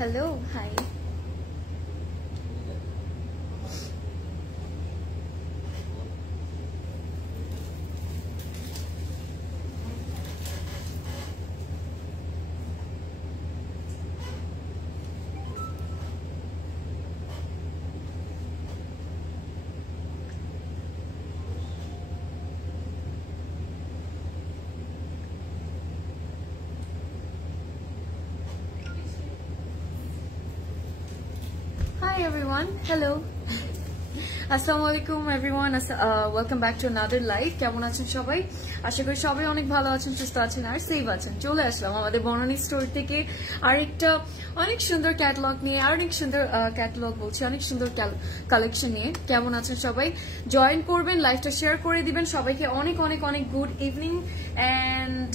Hello, hi. Hi everyone, hello. আসসালামু আলাইকুম everyone, welcome back to another live. কেমন আছেন সবাই? আশা করি সবাই অনেক ভালো আছেন, সুস্থ আছেন আর সেফ আছেন। চলে আসলাম আমাদের বনানী স্টোর থেকে আরেকটা অনেক সুন্দর ক্যাটালগ নিয়ে, আর অনেক সুন্দর ক্যাটালগ বলছি, অনেক সুন্দর কালেকশন নিয়ে। কেমন আছেন সবাই? জয়েন করবেন, লাইভটা শেয়ার করে দিবেন। সবাইকে অনেক অনেক অনেক গুড ইভিনিং। অ্যান্ড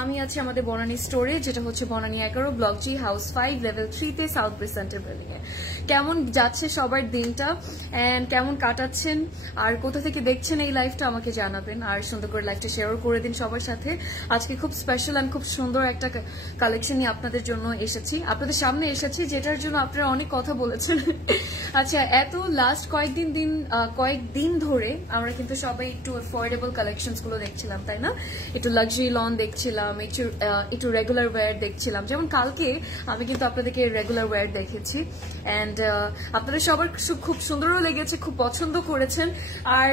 আমি আছি আমাদের বনানী স্টোরে, যেটা হচ্ছে বনানী 11 ব্লক জি হাউস 5 লেভেল 3 তে সাউথ বে সেন্টার বিল্ডিং এ। কেমন যাচ্ছে সবার দিনটা অ্যান্ড কেমন কাটাচ্ছেন আর কোথা থেকে দেখছেন এই লাইভটা আমাকে জানাবেন, আর সুন্দর করে লাইভটা শেয়ার করে দিন সবার সাথে। আজকে খুব স্পেশাল অ্যান্ড খুব সুন্দর একটা কালেকশন নিয়ে আপনাদের জন্য এসেছি, আপনাদের সামনে এসেছি, যেটার জন্য আপনারা অনেক কথা বলেছেন। আচ্ছা, এত লাস্ট কয়েকদিন ধরে আমরা কিন্তু সবাই একটু অ্যাফোর্ডেবল কালেকশনস গুলো দেখছিলাম, তাই না? একটু লাক্সারি লন দেখছিলাম, একটু রেগুলার ওয়্যার দেখছিলাম। যেমন কালকে আমি কিন্তু আপনাদেরকে রেগুলার ওয়্যার দেখেছি অ্যান্ড আপনাদের সবার খুব সুন্দরও লেগেছে, খুব পছন্দ করেছেন। আর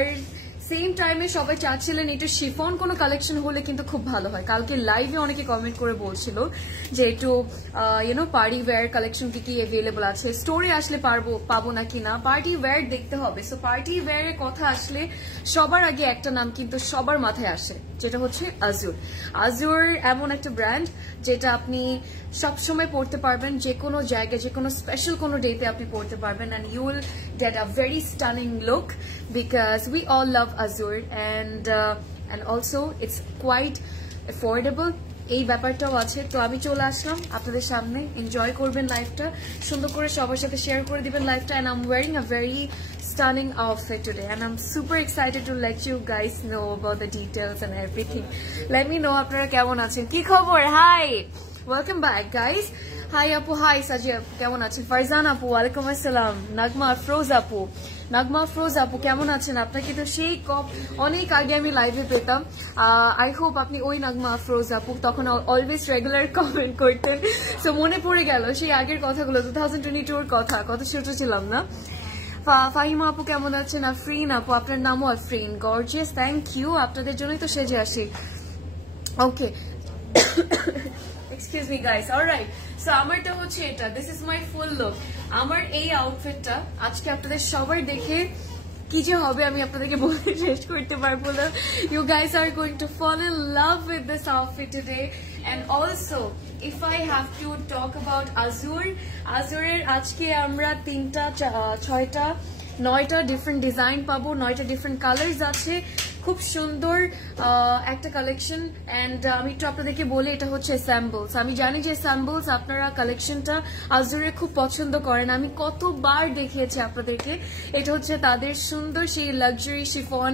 সেম টাইমে সবাই চাচ্ছিলেন একটু শিফন কোনো কালেকশন হলে কিন্তু খুব ভালো হয়। কালকে লাইভে অনেকে কমেন্ট করে বলছিল যে একটু পার্টি ওয়্যার কালেকশন কি অ্যাভেলেবল আছে, স্টোরে আসলে পাবো নাকি না, পার্টি ওয়্যার দেখতে হবে। সো পার্টি ওয়্যারের কথা আসলে সবার আগে একটা নাম কিন্তু সবার মাথায় আসে, যেটা হচ্ছে আজুর। আজুর এমন একটা ব্র্যান্ড যেটা আপনি সবসময় পড়তে পারবেন, যে কোনো জায়গায়, যে কোনো স্পেশাল কোনো ডেতে আপনি পড়তে পারবেন, and you will get a very stunning look because we all love Azure and also it's quite affordable. এই ব্যাপারটাও আছে। তো আমি চলে আসলাম আপনাদের সামনে, এনজয় করবেন লাইফটা, সুন্দর করে সবার সাথে শেয়ার করে দিবেন লাইফটা। And I am wiring a very stunning outfit today and I'm super excited to let you guys know about the details and everything. Let me know আপনারা কেমন আছেন, কি খবর? Hi, welcome back guys. Hi আপু, hi সাজিয়া, কেমন আছেন? ফারজান আপু, ওয়ালাইকুম আসসালাম। নাগমা আফরোজ আপু কেমন আছেন? আপনাকে তো সেই অনেক আগে আমি লাইভে পেতাম। আই হোপ আপনি ওই নাগমা আফরোজ আপু, তখন অলওয়েজ রেগুলার কমেন্ট করতেন। সো মনে পড়ে গেল সেই আগের কথাগুলো, 2022 এর কথা, কত ছোট ছিলাম না? ফাহিমা আপু কেমন আছেন? আফরিন আপু, আপনার নামও আফরিন, গর্জিয়াস, থ্যাংক ইউ, আপনাদের জন্যই তো সেজে আসি। Okay, excuse me guys, alright. So আমারটা হচ্ছে এটা, this is my full look. আমার এই আউটফিটটা আজকে আপনাদের সবার দেখে কি যে হবে আমি আপনাদেরকে বলে শেষ করতে পারবো না। You guys are going to fall in love with this outfit today. And also, if I have to talk about Azure আজকে আমরা 3টা 6টা 9টা ডিফারেন্ট ডিজাইন পাবো, 9টা ডিফারেন্ট কালার্স আছে, খুব সুন্দর একটা কালেকশন। অ্যান্ড আমি একটু আপনাদেরকে বলি, এটা হচ্ছে স্যাম্বলস। আমি জানি যে স্যাম্বলস আপনারা কালেকশনটা আজুরে খুব পছন্দ করেন, আমি কতবার দেখিয়েছি আপনাদেরকে। এটা হচ্ছে তাদের সুন্দর সেই luxury chiffon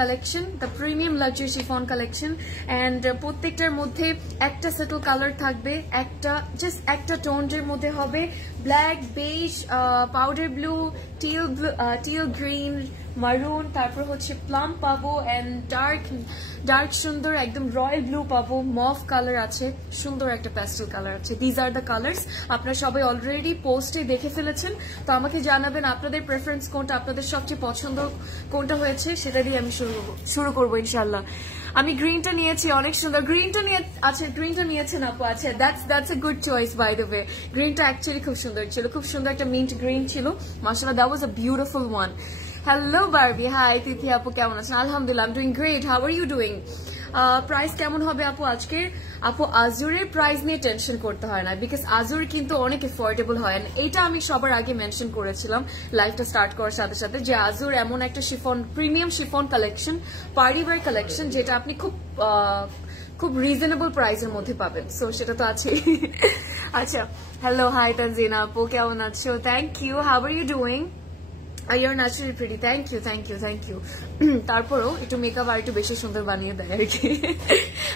collection, the premium luxury chiffon collection. And প্রত্যেকটার মধ্যে একটা সেটল কালার থাকবে, জাস্ট একটা টোনের মধ্যে হবে, black, beige, powder blue, teal green, maroon, তারপর হচ্ছে প্লাম পাবো, এন্ড ডার্ক সুন্দর একদম রয়্যাল ব্লু পাবো, মভ কালার আছে, সুন্দর একটা প্যাস্টেল কালার আছে। These are the colours. আপনারা সবাই অলরেডি পোস্টে দেখে ফেলেছেন, তো আমাকে জানাবেন আপনাদের প্রেফারেন্স কোনটা, আপনাদের সবচেয়ে পছন্দ কোনটা হয়েছে, সেটা দিয়ে আমি শুরু করবো ইনশাল্লাহ। আমি গ্রিনটা নিয়েছি, অনেক সুন্দর। গ্রিনটা নিয়েছেন আপু? আচ্ছা, that's a good choice by the way. গ্রিনটা অ্যাকচুয়ালি খুব সুন্দর ছিল, খুব সুন্দর একটা মিন্ট গ্রিন ছিল, মাশাআল্লাহ, that was a beautiful one. Hello Barbie, hi Tithi আপু, কেমন আছেন? আলহামদুলিল্লাহ, I am doing great, how are you doing? Price কেমন হবে আপু আজকে? আপু আজুরের প্রাইস নিয়ে টেনশন করতে হয় না, বিকজ আজুর কিন্তু অনেক এফোর্ডেবল হয়। এটা আমি সবার আগে মেনশন করেছিলাম লাইভটা স্টার্ট করার সাথে সাথে, যে আজুর এমন একটা chiffon, premium chiffon collection, party wear collection, যেটা আপনি খুব রিজনেবল প্রাইসের মধ্যে পাবেন। সো সেটা তো আছে। আচ্ছা, হ্যালো, হাই তানজিনা আপু, কেমন আছো? Thank you, how are you doing? You are naturally pretty, thank you thank you thank you. তারপরেও একটু মেকআপ আর একটু বেশি সুন্দর বানিয়ে দেয় আর কি।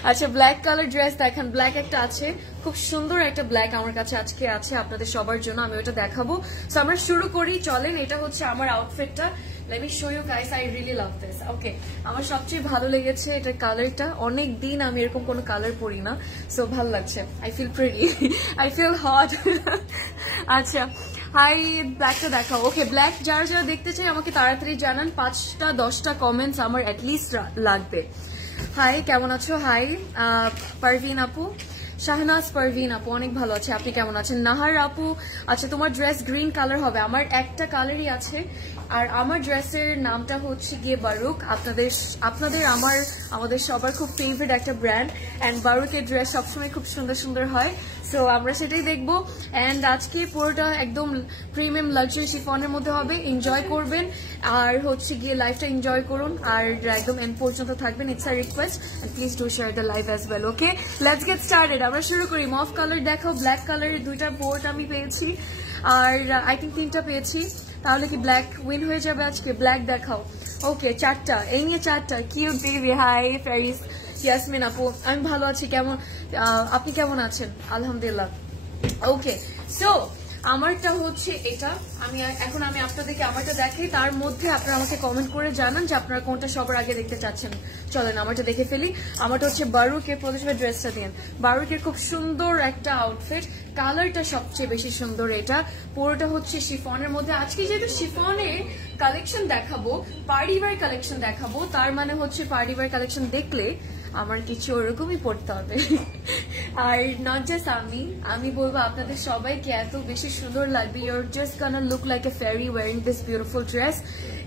আচ্ছা ব্ল্যাক কালার ড্রেস দেখেন, ব্ল্যাক একটা আছে, খুব সুন্দর একটা ব্ল্যাক আমার কাছে আজকে আছে আপনাদের সবার জন্য, আমি ওটা দেখাবো। সো আমরা শুরু করি, চলেন। এটা হচ্ছে আমার আউটফিটটা, let me show you guys, I really love this. Okay, আমার সবচেয়ে ভালো লেগেছে এটার কালারটা, অনেক দিন আমি এরকম কোনো কালার পরি না, সো ভালো লাগছে, I feel pretty, I feel hot. আচ্ছা হাই, ব্ল্যাকটা দেখাও। ওকে, ব্ল্যাক যারা যারা দেখতে চাই আমাকে তাড়াতাড়ি জানান, 5টা 10টা কমেন্টস আমার অ্যাটলিস্ট লাগবে। হাই, কেমন আছো? হাই পারভিন আপু, শাহনাজ পারভিন আপু অনেক ভালো আছে, আপনি কেমন আছেন? নাহার আপু, আচ্ছা তোমার ড্রেস গ্রিন কালার হবে, আমার একটা কালারই আছে, আর আমার ড্রেসের নামটা হচ্ছে গিয়ে বারুক। আপনাদের আমাদের সবার খুব ফেভারিট একটা ব্র্যান্ড, অ্যান্ড বারুকের ড্রেস সবসময় খুব সুন্দর সুন্দর হয়, সো আমরা সেটাই দেখবো। অ্যান্ড আজকে পুরোটা একদম প্রিমিয়াম লাক্সারি শিফনের মধ্যে হবে, এনজয় করবেন আর হচ্ছে গিয়ে লাইফটা এনজয় করুন, আর একদম এন্ড পর্যন্ত থাকবেন, it's a request, and please do share the live as well. Okay, let's get started. আমরা শুরু করি। মফ কালার দেখাও, ব্ল্যাক কালারের 2টা বোর্ড আমি পেয়েছি, আর আই থিঙ্ক 3টা পেয়েছি, তাহলে কি ব্ল্যাক উইন হয়ে যাবে আজকে? ব্ল্যাক দেখাও। ওকে, 4টা, এই নিয়ে 4টা। Cute baby, hi Faris, Yasmin আপু, আমি ভালো আছি, কেমন আপনি কেমন আছেন? আলহামদুলিল্লাহ। ওকে, সো আমারটা হচ্ছে এটা, এখন আমি আপনাদেরকে আমারটা দেখাই, তার মধ্যে আপনারা আমাকে কমেন্ট করে জানান যে আপনারা কোনটা সবার আগে দেখতে চাচ্ছেন। চলেন আমারটা দেখে ফেলি। আমারটা হচ্ছে বারুকের, প্রথমে ড্রেসটা দিন। বারুকের খুব সুন্দর একটা আউটফিট, কালারটা সবচেয়ে বেশি সুন্দর, এটা পুরোটা হচ্ছে শিফনের মধ্যে। আজকে যেহেতু শিফনের কালেকশন দেখাবো, পার্টি ওয়্যার কালেকশন দেখাবো, তার মানে হচ্ছে পার্টি ওয়্যার কালেকশন দেখলে আমার কিছু ওরকমই পড়তে হবে। আর নট জাস্ট আমি বলবো আপনাদের সবাইকে এত বেশি সুন্দর লাগবে, you're just gonna look like a fairy wearing this beautiful dress,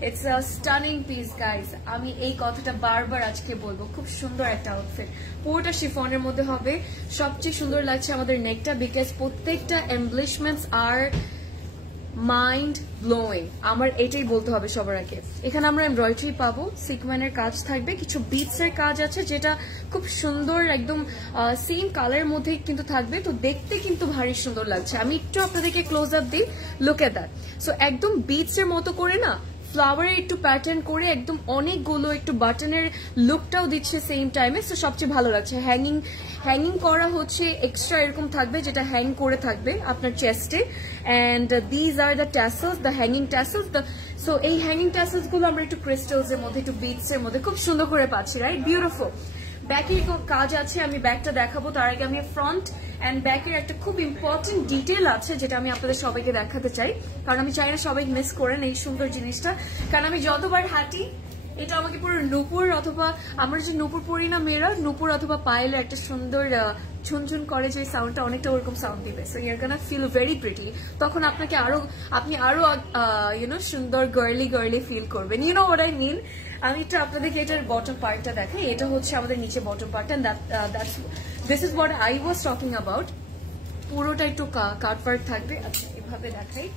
it's a stunning piece guys. আমি এই কথাটা বারবার আজকে বলবো, খুব সুন্দর একটা আউটফিট, পুরোটা শিফনের মধ্যে হবে। সবচেয়ে সুন্দর লাগছে আমাদের নেকটা, বিকজ প্রত্যেকটা এমব্লিশমেন্টস আর মাইন্ড ব্লোয়িং, আমার এটাই বলতে হবে সবার আগে। এখানে আমরা এমব্রয়ডারি পাবো, সিকোয়েন্সের কাজ থাকবে, কিছু বিটস এর কাজ আছে যেটা খুব সুন্দর, একদম সেম কালারের মধ্যেই কিন্তু থাকবে, তো দেখতে কিন্তু ভারী সুন্দর লাগছে। আমি একটু আপনাদেরকে ক্লোজ আপ দিই, লুক এট দ্যাট। সো একদম বিটস এর মতো করে না, ফ্লাওয়ারের একটু প্যাটার্ন করে, একদম অনেকগুলো একটু বাটনের লুকটাও দিচ্ছে সেম টাইমে, সো সবচেয়ে ভালো লাগছে। হ্যাঙ্গিং করা হচ্ছে এক্সট্রা এরকম থাকবে, যেটা হ্যাং করে থাকবে আপনার চেস্টে, and these are the tassels, the hanging tassels. So এই হ্যাঙ্গিং ট্যাসেলস গুলো আমরা একটু ক্রিস্টালস এর মধ্যে, একটু বিটস এর মধ্যে খুব সুন্দর করে পাচ্ছি, রাইট? বিউটিফুল। ব্যাকের কাজ আছে, আমি ব্যাকটা দেখাবো, তার আগে আমি ফ্রন্ট অ্যান্ড ব্যাকের একটা খুব ইম্পর্টেন্ট ডিটেল আছে যেটা আমি আপনাদের সবাইকে দেখাতে চাই, কারণ আমি চাই না সবাই মিস করেন এই সুন্দর জিনিসটা। কারণ আমি যতবার হাঁটি, এটা আমাকে পুরো নূপুর, অথবা আমরা যে নূপুর পরি না মেয়েরা, নূপুর অথবা পায়েলের একটা সুন্দর ঝুনঝুন করে যে সাউন্ডটা, অনেকটা ওরকম সাউন্ড দিবে। So you're gonna feel very pretty, তখন আপনি আরো সুন্দর গার্লি ফিল করবেন, you know what I mean. আমি একটু আপনাদেরকে এটার বটম পার্টটা দেখাই, এটা হচ্ছে আমাদের নিচে বটম পার্টটা, this is what I was talking about. পুরোটা একটু কাটওয়ার্ক থাকবে, আচ্ছা এভাবে দেখাই।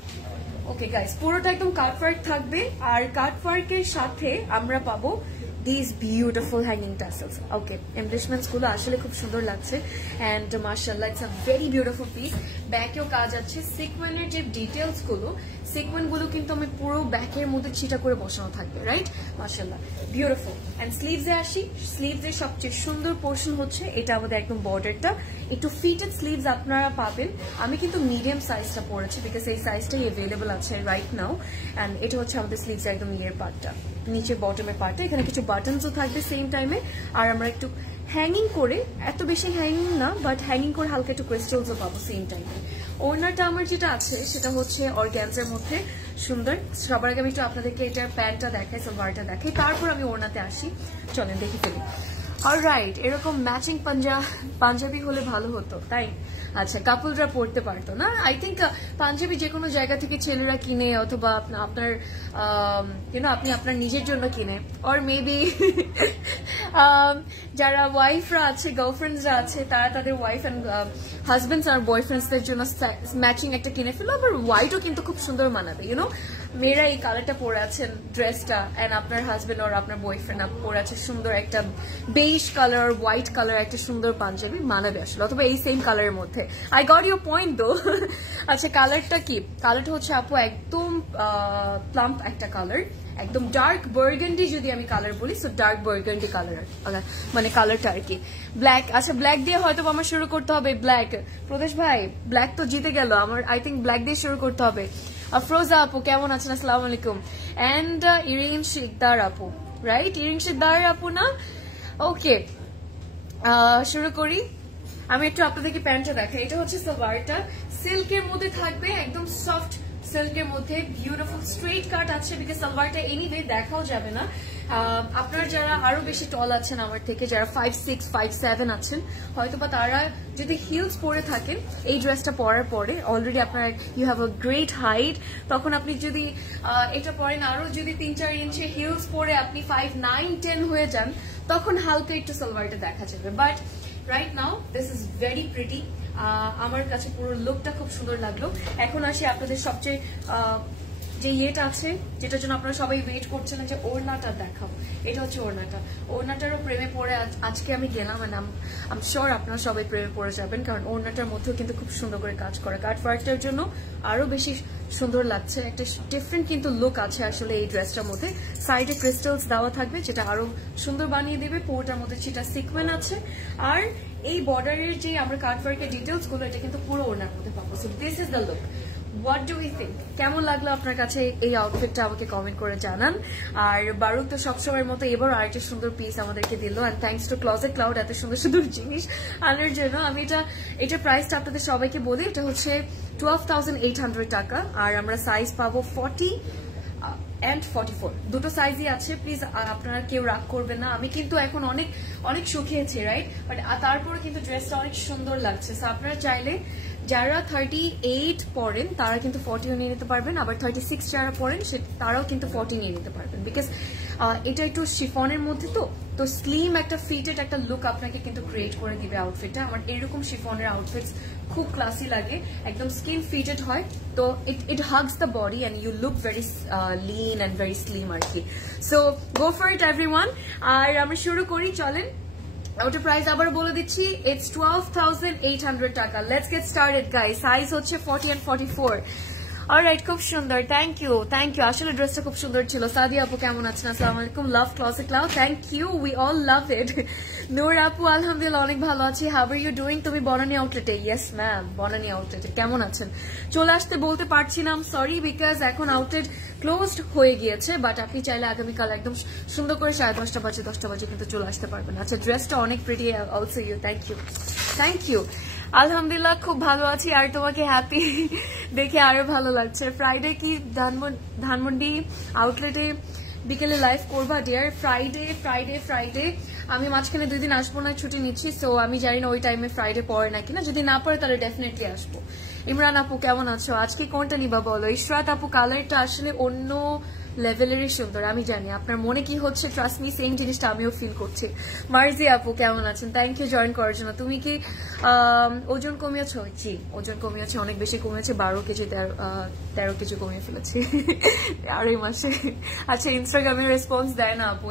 ওকে গাইস, পুরোটা একদম কাটওয়ার্ক থাকবে, আর কাটওয়ার্কের সাথে আমরা পাবো these beautiful hanging tassels. Okay, embellishments গুলো আসলে খুব সুন্দর লাগছে, and mashallah it's a very beautiful piece. ব্যাকেও কাজ আছে, সিকোয়েন্সের যে ডিটেইলস গুলো, সিকোয়েন্স গুলো কিন্তু আমি পুরো ব্যাকের মধ্যে ছিটা করে বসানো থাকবে, রাইট? মাশাআল্লাহ বিউটিফুল। এন্ড স্লিভসে আসি, স্লিভসের সবচেয়ে সুন্দর পোর্শন হচ্ছে এটা, আমাদের একদম বর্ডারটা একটু ফিটেড স্লিভস আপনারা পাবেন। আমি কিন্তু মিডিয়াম সাইজটা পরেছি, বিকজ এই সাইজটাই অ্যাভেলেবল আছে রাইট নাও। অ্যান্ড এটা হচ্ছে আমাদের স্লিভস একদম ইয়ের পার্টটা, নিচে বটমের পার্টটা, এখানে কিছু বাটনসও থাকবে সেম টাইমে। আর আমরা একটু হ্যাঙ্গিং করে, এত বেশি হ্যাঙ্গিং না, বাট হ্যাঙ্গিং করে হালকা একটু ক্রিস্টালসও পাবো সেম টাইমে। ওড়নাটা আমার যেটা আছে সেটা হচ্ছে অর্গ্যানজার মধ্যে সুন্দর। সবার আগে আমি একটু আপনাদেরকে এটার প্যান্টটা দেখাই, সালোয়ারটা দেখাই, তারপর আমি ওড়নাতে আসি। চলেন দেখে ফেলি। অলরাইট, এরকম ম্যাচিং পাঞ্জাবি হলে ভালো হতো, তাই? আচ্ছা, কাপলরা পড়তে পারতো না? আই থিঙ্ক পাঞ্জাবি যে কোনো জায়গা থেকে ছেলেরা কিনে, অথবা আপনার আপনি আপনার নিজের জন্য কিনে, অর মেবি যারা ওয়াইফরা আছে, গার্লফ্রেন্ডসরা আছে, তারা তাদের ওয়াইফ অ্যান্ড হাজবেন্ডস আর বয়ফ্রেন্ডসদের জন্য ম্যাচিং একটা কিনে ফেলো। আবার হোয়াইটও কিন্তু খুব সুন্দর মানাবে, মেয়েরা এই কালারটা পরে আছেন ড্রেসটা, এন্ড আপনার হাজবেন্ড আর আপনার বয়ফ্রেন্ড পরে আছে সুন্দর একটা বেইজ কালার হোয়াইট কালার একটা সুন্দর পাঞ্জাবি মানাবে আসলে, অথবা এই সেম কালারের মধ্যে। আই গট ইউর পয়েন্ট দো। আচ্ছা কালারটা কি? কালারটা হচ্ছে আপু একদম প্লাম্প একটা কালার, একদম ডার্ক বার্গেন্ডি যদি আমি কালার বলি, সো ডার্ক বার্গেন্ডি কালার মানে কালারটা আর কি। ব্ল্যাক, আচ্ছা ব্ল্যাক দিয়ে হয়তো আমার শুরু করতে হবে। ব্ল্যাক, প্রদেশ ভাই ব্ল্যাক তো জিতে গেল আমার, আই থিঙ্ক ব্ল্যাক দিয়ে শুরু করতে হবে। আফরোজা আপু কেমন আছেন? আসসালামু আলাইকুম। এন্ড ইরিন শিকদার আপু, রাইট? ইরিন শিকদার আপু না? ওকে, শুরু করি। আমি একটু আপনাদেরকে প্যান্টটা দেখাই। এটা হচ্ছে সালোয়ারটা, সিল্কের মধ্যে থাকবে, একদম সফট সিল্কের মধ্যে, বিউটিফুল স্ট্রেট কাট আছে, বিকজ সালোয়ারটা এনিওয়ে দেখাও যাবে না। আপনারা যারা আরো বেশি টল আছেন আমার থেকে, যারা 5'6", 5'7" আছেন, হয়তোবা তারা যদি হিলস পরে থাকেন এই ড্রেসটা পরার পরে, অলরেডি আপনার you have a great height, তখন আপনি যদি এটা পরেন, আরো যদি 3-4 ইঞ্চি হিলস পরে আপনি 5, 9, 10 হয়ে যান, তখন হালকা একটু সালোয়ারটা দেখা যাবে। But right now this is very pretty. আমার কাছে পুরো লুকটা খুব সুন্দর লাগলো। এখন আসি আপনাদের সবচেয়ে যে ইয়েটা আছে, যেটার জন্য আপনারা সবাই ওয়েট করছেন, যে ওড়নাটা দেখাবো। এটা হচ্ছে ওড়নাটা। ওড়নাটারও প্রেমে পড়ে আজকে আমি গেলাম, আম শিওর আপনারা সবাই প্রেমে পড়ে যাবেন, কারণ ওড়নাটার মধ্যেও কিন্তু খুব সুন্দর করে কাজ করে। কাট ওয়ার্কটার জন্য আরো বেশি সুন্দর লাগছে, একটা ডিফারেন্ট কিন্তু লুক আছে আসলে এই ড্রেসটার মধ্যে। সাইডে ক্রিস্টালস দেওয়া থাকবে, যেটা আরো সুন্দর বানিয়ে দেবে। পুরোটার মধ্যে সেটা সিকোয়েন্স আছে, আর এই বর্ডারের যে আমরা কাট ওয়ার্কের ডিটেলস গুলো, এটা কিন্তু পুরো ওড়নার মধ্যে পাবো। So this is the look. What do you think? কেমন লাগলো আপনার কাছে এই আউটফিটটা? আমাকে কমেন্ট করে জানান। আর বারুক তো সবসময়ের মতো এবার আরেকটা সুন্দর পিস আমাদেরকে দিল, and thanks to Closet Cloud এত সুন্দর সুন্দর জিনিস আনার জন্য। আমি এটা প্রাইসটা আপনাদের সবাইকে বলি, এটা হচ্ছে 12,800 টাকা, আর আমরা সাইজ পাবো 40 and 44, দুটো সাইজই আছে। প্লিজ আপনারা কেউ রাগ করবেন না। আমি কিন্তু এখন অনেক অনেক শুকিয়েছি, রাইট? বাট তারপরে কিন্তু ড্রেসটা অনেক সুন্দর লাগছে। সো আপনারা চাইলে যারা 38 পরেন তারা কিন্তু 40 নিয়ে নিতে পারবেন, আবার 36 যারা পরেন তারাও কিন্তু 40 নিয়ে নিতে পারবেন, বিকজ এটা একটু শিফনের মধ্যে তো স্লিম একটা ফিটেড একটা লুক আপনাকে কিন্তু ক্রিয়েট করে দিবে আউটফিটটা। আমার এরকম শিফনের আউটফিটস খুব ক্লাসি লাগে, একদম স্কিন ফিটেড হয়, তো it hugs the body and you look very lean and very slim আর কি। So go for it everyone. আর আমরা শুরু করি, চলেন। ওটা প্রাইস আবার বলে দিচ্ছি, ইটস 12,800 টাকা। Let's get started guys. Size হচ্ছে 40 and 44। অলরাইট, খুব সুন্দর, থ্যাংক ইউ। আসলে ড্রেসটা খুব সুন্দর ছিল। সাদিয়া আপু কেমন আছেন? আসসালামু আলাইকুম। Love closet cloud, thank you, we all love it. Noor আপু আলহামদুলিল্লাহ অনেক ভালো আছি। How are you doing? তুমি বনানী আউটলেটে? ইয়েস ম্যাম, বনানী আউটলেটে। কেমন আছেন? চলে আসতে বলতে পারছি না, সরি, বিকজ এখন আউটলেট ক্লোজড হয়ে গিয়েছে, বাট আপনি চাইলে আগামীকাল একদম সুন্দর করে 10:30 বাজে 10টা বাজে কিন্তু চলে আসতে পারবেন। আচ্ছা, ড্রেসটা অনেক pretty also you, thank you. আলহামদুলিল্লাহ খুব ভালো আছি, আর তোমাকে হ্যাপি দেখে আরো ভালো লাগছে। ফ্রাইডে কি ধানমন্ডি আউটলেটে বিকেলে লাইভ করবা ডিয়ার? ফ্রাইডে আমি মাঝখানে 2 দিন আসবো না, ছুটি নিচ্ছি। সো আমি জানি না ওই টাইমে ফ্রাইডে পড়ে না কিনা, যদি না পড়ে তাহলে ডেফিনেটলি আসবো। ইমরান আপু কেমন আছো? আজকে কোনটা নিবা বলো? ইশরাত আপু কালারটা আসলে অন্য লেভেলেরই সুন্দর, আমি জানি আপনার মনে কি হচ্ছে, ট্রাস্ট মি সেম জিনিসটা আমিও ফিল করছি। মার্জি আপু কেমন আছেন? থ্যাংক ইউ জয়েন করার জন্য। তুমি কি ওজন কমিয়েছো? জি, ওজন কমিয়েছে, অনেক বেশি কমিয়েছে, 12 কেজি 13 কেজি কমিয়ে ফেলেছি আর এই মাসে। আচ্ছা, ইনস্টাগ্রামে রেসপন্স দেয় না আপু,